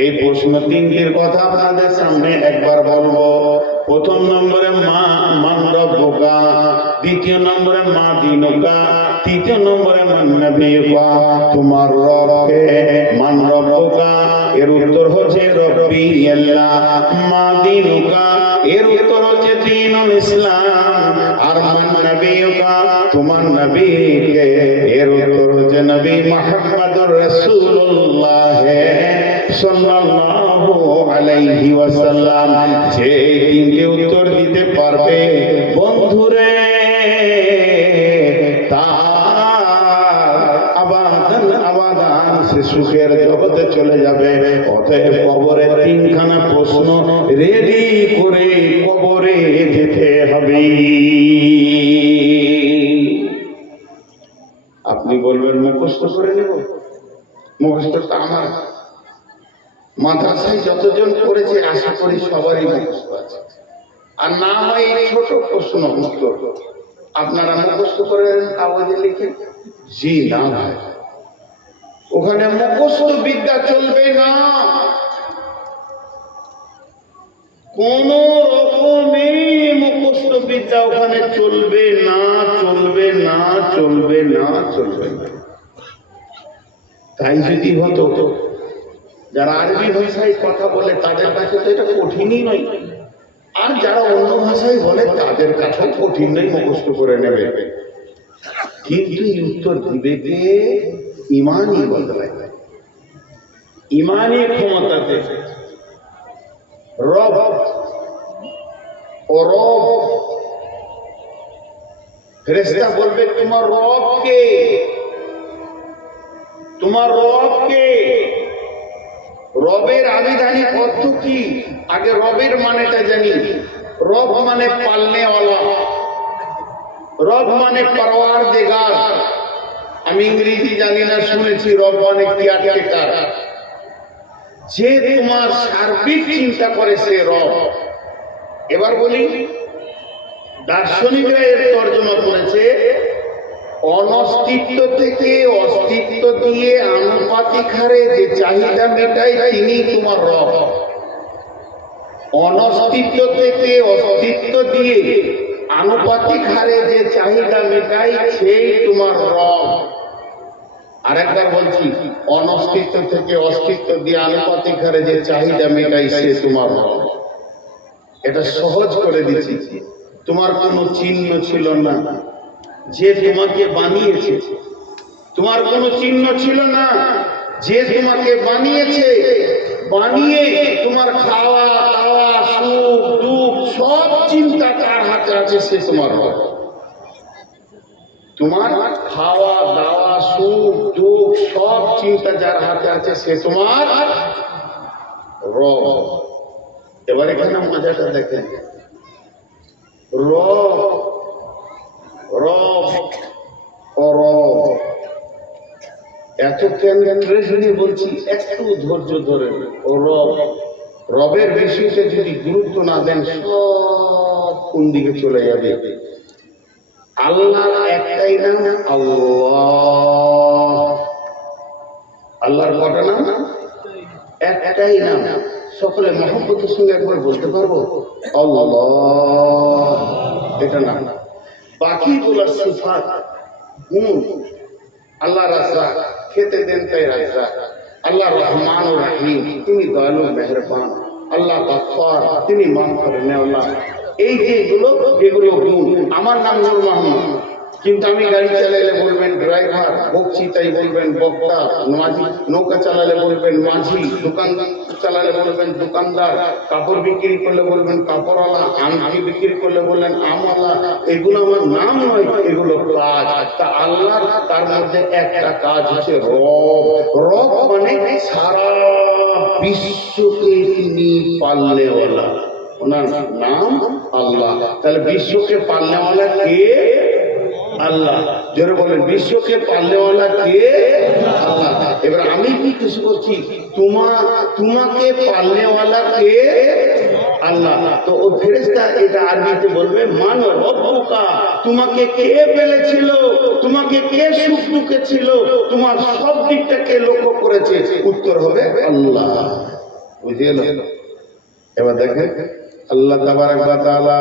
এই প্রশ্ন তিনটির কথা আপনাদের সামনে একবার বলবো। প্রথম নম্বরে মান রব্বুকা, দ্বিতীয় নম্বরে মা দিনুকা, তৃতীয় নম্বরে মান নবিয়ুকা। তোমার রবকে মান রব্বুকা, এর উত্তর হচ্ছে রব্বি আল্লাহ। মা দিনুকা, এর উত্তর হচ্ছে দ্বীনুল ইসলাম। আর মান নবিয়ুকা, তোমার নবীকে, এর উত্তর হচ্ছে নবী মুহাম্মদুর রাসূলুল্লাহ সাল্লাল্লাহু আলাইহি ওয়াসাল্লাম। যে তিনটি উত্তর দিতে পারবে বন্ধুরে, তার আবাদান আবাদান সে সুখের জগতে চলে যাবে। অতএব কবরে তিনখানা প্রশ্ন রেডি করে কবরে যেতে হবে। আপনি বলবেন মুখস্থ করে নেব, মুখস্থটা আমার মাদ্রাসায় যতজন পড়েছে আশা করি সবারই মুখস্থ আছে। আর না হয় এই ছোট প্রশ্ন উত্তর আপনারা মুখস্থ করে কাগজে লিখে, জি না ভাই, ওখানে মুখস্থ বিদ্যা চলবে না। কোন রকমে মুখস্থ বিদ্যা ওখানে চলবে না, চলবে না, চলবে না, চলবে না। তাই যদি হতো, যারা আরবি ভাষায় কথা বলে তাদের কাছে তো এটা কঠিনই নয়, আর যারা অন্য ভাষায় বলে তাদের কাছে কঠিন নয়, মুখস্থ করে নেবে। কিন্তু উত্তর দিবে কে? ইমানই বদলায়, ইমানই ক্ষমতাতে। রব ও রব, ফেরেশতা বলবে তোমার রব কে? তোমার রব কে? রবের আবিধানিক অর্থ কি? আগে রবের মানেটা জানি। রব মানে পালনেওয়ালা, রব মানে পরওয়ারদিগার। আমি ইংরেজি জানি না, শুনেছি রব মানে কেয়ারটেকার, যে তোমার সার্বিক চিন্তা করে সে রব। এবার বলি, দার্শনিকরা এর তর্জমা করেছে অনস্তিত্ব থেকে অস্তিত্ব দিয়ে আনুপাতিক হারে যে চাহিদা মেটায় তিনি তোমার রব। অনস্তিত্ব থেকে অস্তিত্ব দিয়ে আনুপাতিক হারে যে চাহিদা মেটায় সেই তোমার রব। আরেকবার বলছি, অনস্তিত্ব থেকে অস্তিত্ব দিয়ে আনুপাতিক হারে যে চাহিদা মেটায় সে তোমার রব। এটা সহজ করে দিচ্ছি। তোমার কোনো চিহ্ন ছিল না, যে তোমাকে বানিয়েছে। তোমার কোনো চিহ্ন ছিল না, যে তোমাকে বানিয়েছে। বানিয়ে তোমার খাওয়া দাওয়া সুখ দুঃখ সব চিন্তা তার হাতে আছে, সে তোমার রব। তোমার খাওয়া দাওয়া সুখ দুঃখ সব চিন্তা যার হাতে আছে সে তোমার রব। এবার এখানে মজাটা দেখেন, রব রব ও রব এত কেন্দ্রে বলছি, একটু ধৈর্য ধরেন। ও রব, রবের বিষয়টা যদি গুরুত্ব না দেন সব কোন দিকে চলে যাবে। আল্লাহর একটাই নাম আল্লাহ। আল্লাহর কটা নাম? একটাই নাম। সকলে মহব্বতের সঙ্গে একবার বলতে পারবো আল্লাহ, এটা নাম। বাকিগুলো সিফাত গুণ। আল্লাহ রাজ্জাক, খেতে দেন তাই রাজ্জাক। আল্লাহ রহমান ও রহিম, তিনি দয়ালু মেহেরবান। আল্লাহ গফফার, তিনি মাফ করে নেওয়ালা। এই যেগুলো এগুলো গুণ। আমার নাম নূর মোহাম্মদ, কিন্তু আমি গাড়ি চালাইলে বলবেন ড্রাইভার, বকছি তাই বলবেন বক্তা, মাঝি, নৌকা চালালে বলবেন মাঝি, দোকান চালালে বলবেন দোকানদার, কাপড় বিক্রি করলে বলবেন কাপড়ওয়ালা, আংটি বিক্রি করলে বললেন আমওয়ালা। এগুলো আমার নাম নয়, এগুলো কাজ। তা আল্লাহ তার মধ্যে একটা কাজ হচ্ছে রব। রব মানে সারা বিশ্বকে তিনি পালনেওয়ালা, ওনার নাম আল্লাহ। তাহলে বিশ্বকে পালনেওয়ালা কে? আল্লাহ। জোরে বলেন, বিশ্বকে পালনেওয়ালা কে? আল্লাহ। এবার আমি কি কিছু করছি, তোমাকে পালনেওয়ালা কে? আল্লাহ। তো ও ফেরেশতা এটা আরবিতে বলবে মান রব্বুকা, তোমাকে কে পেলেছিল, তোমাকে কে সুখ দুঃখেছিল, তোমার সব দিকটাকে লক্ষ্য করেছে, উত্তর হবে আল্লাহ। বুঝে গেল? এবার দেখেন আল্লাহ তাবারাক ওয়া তাআলা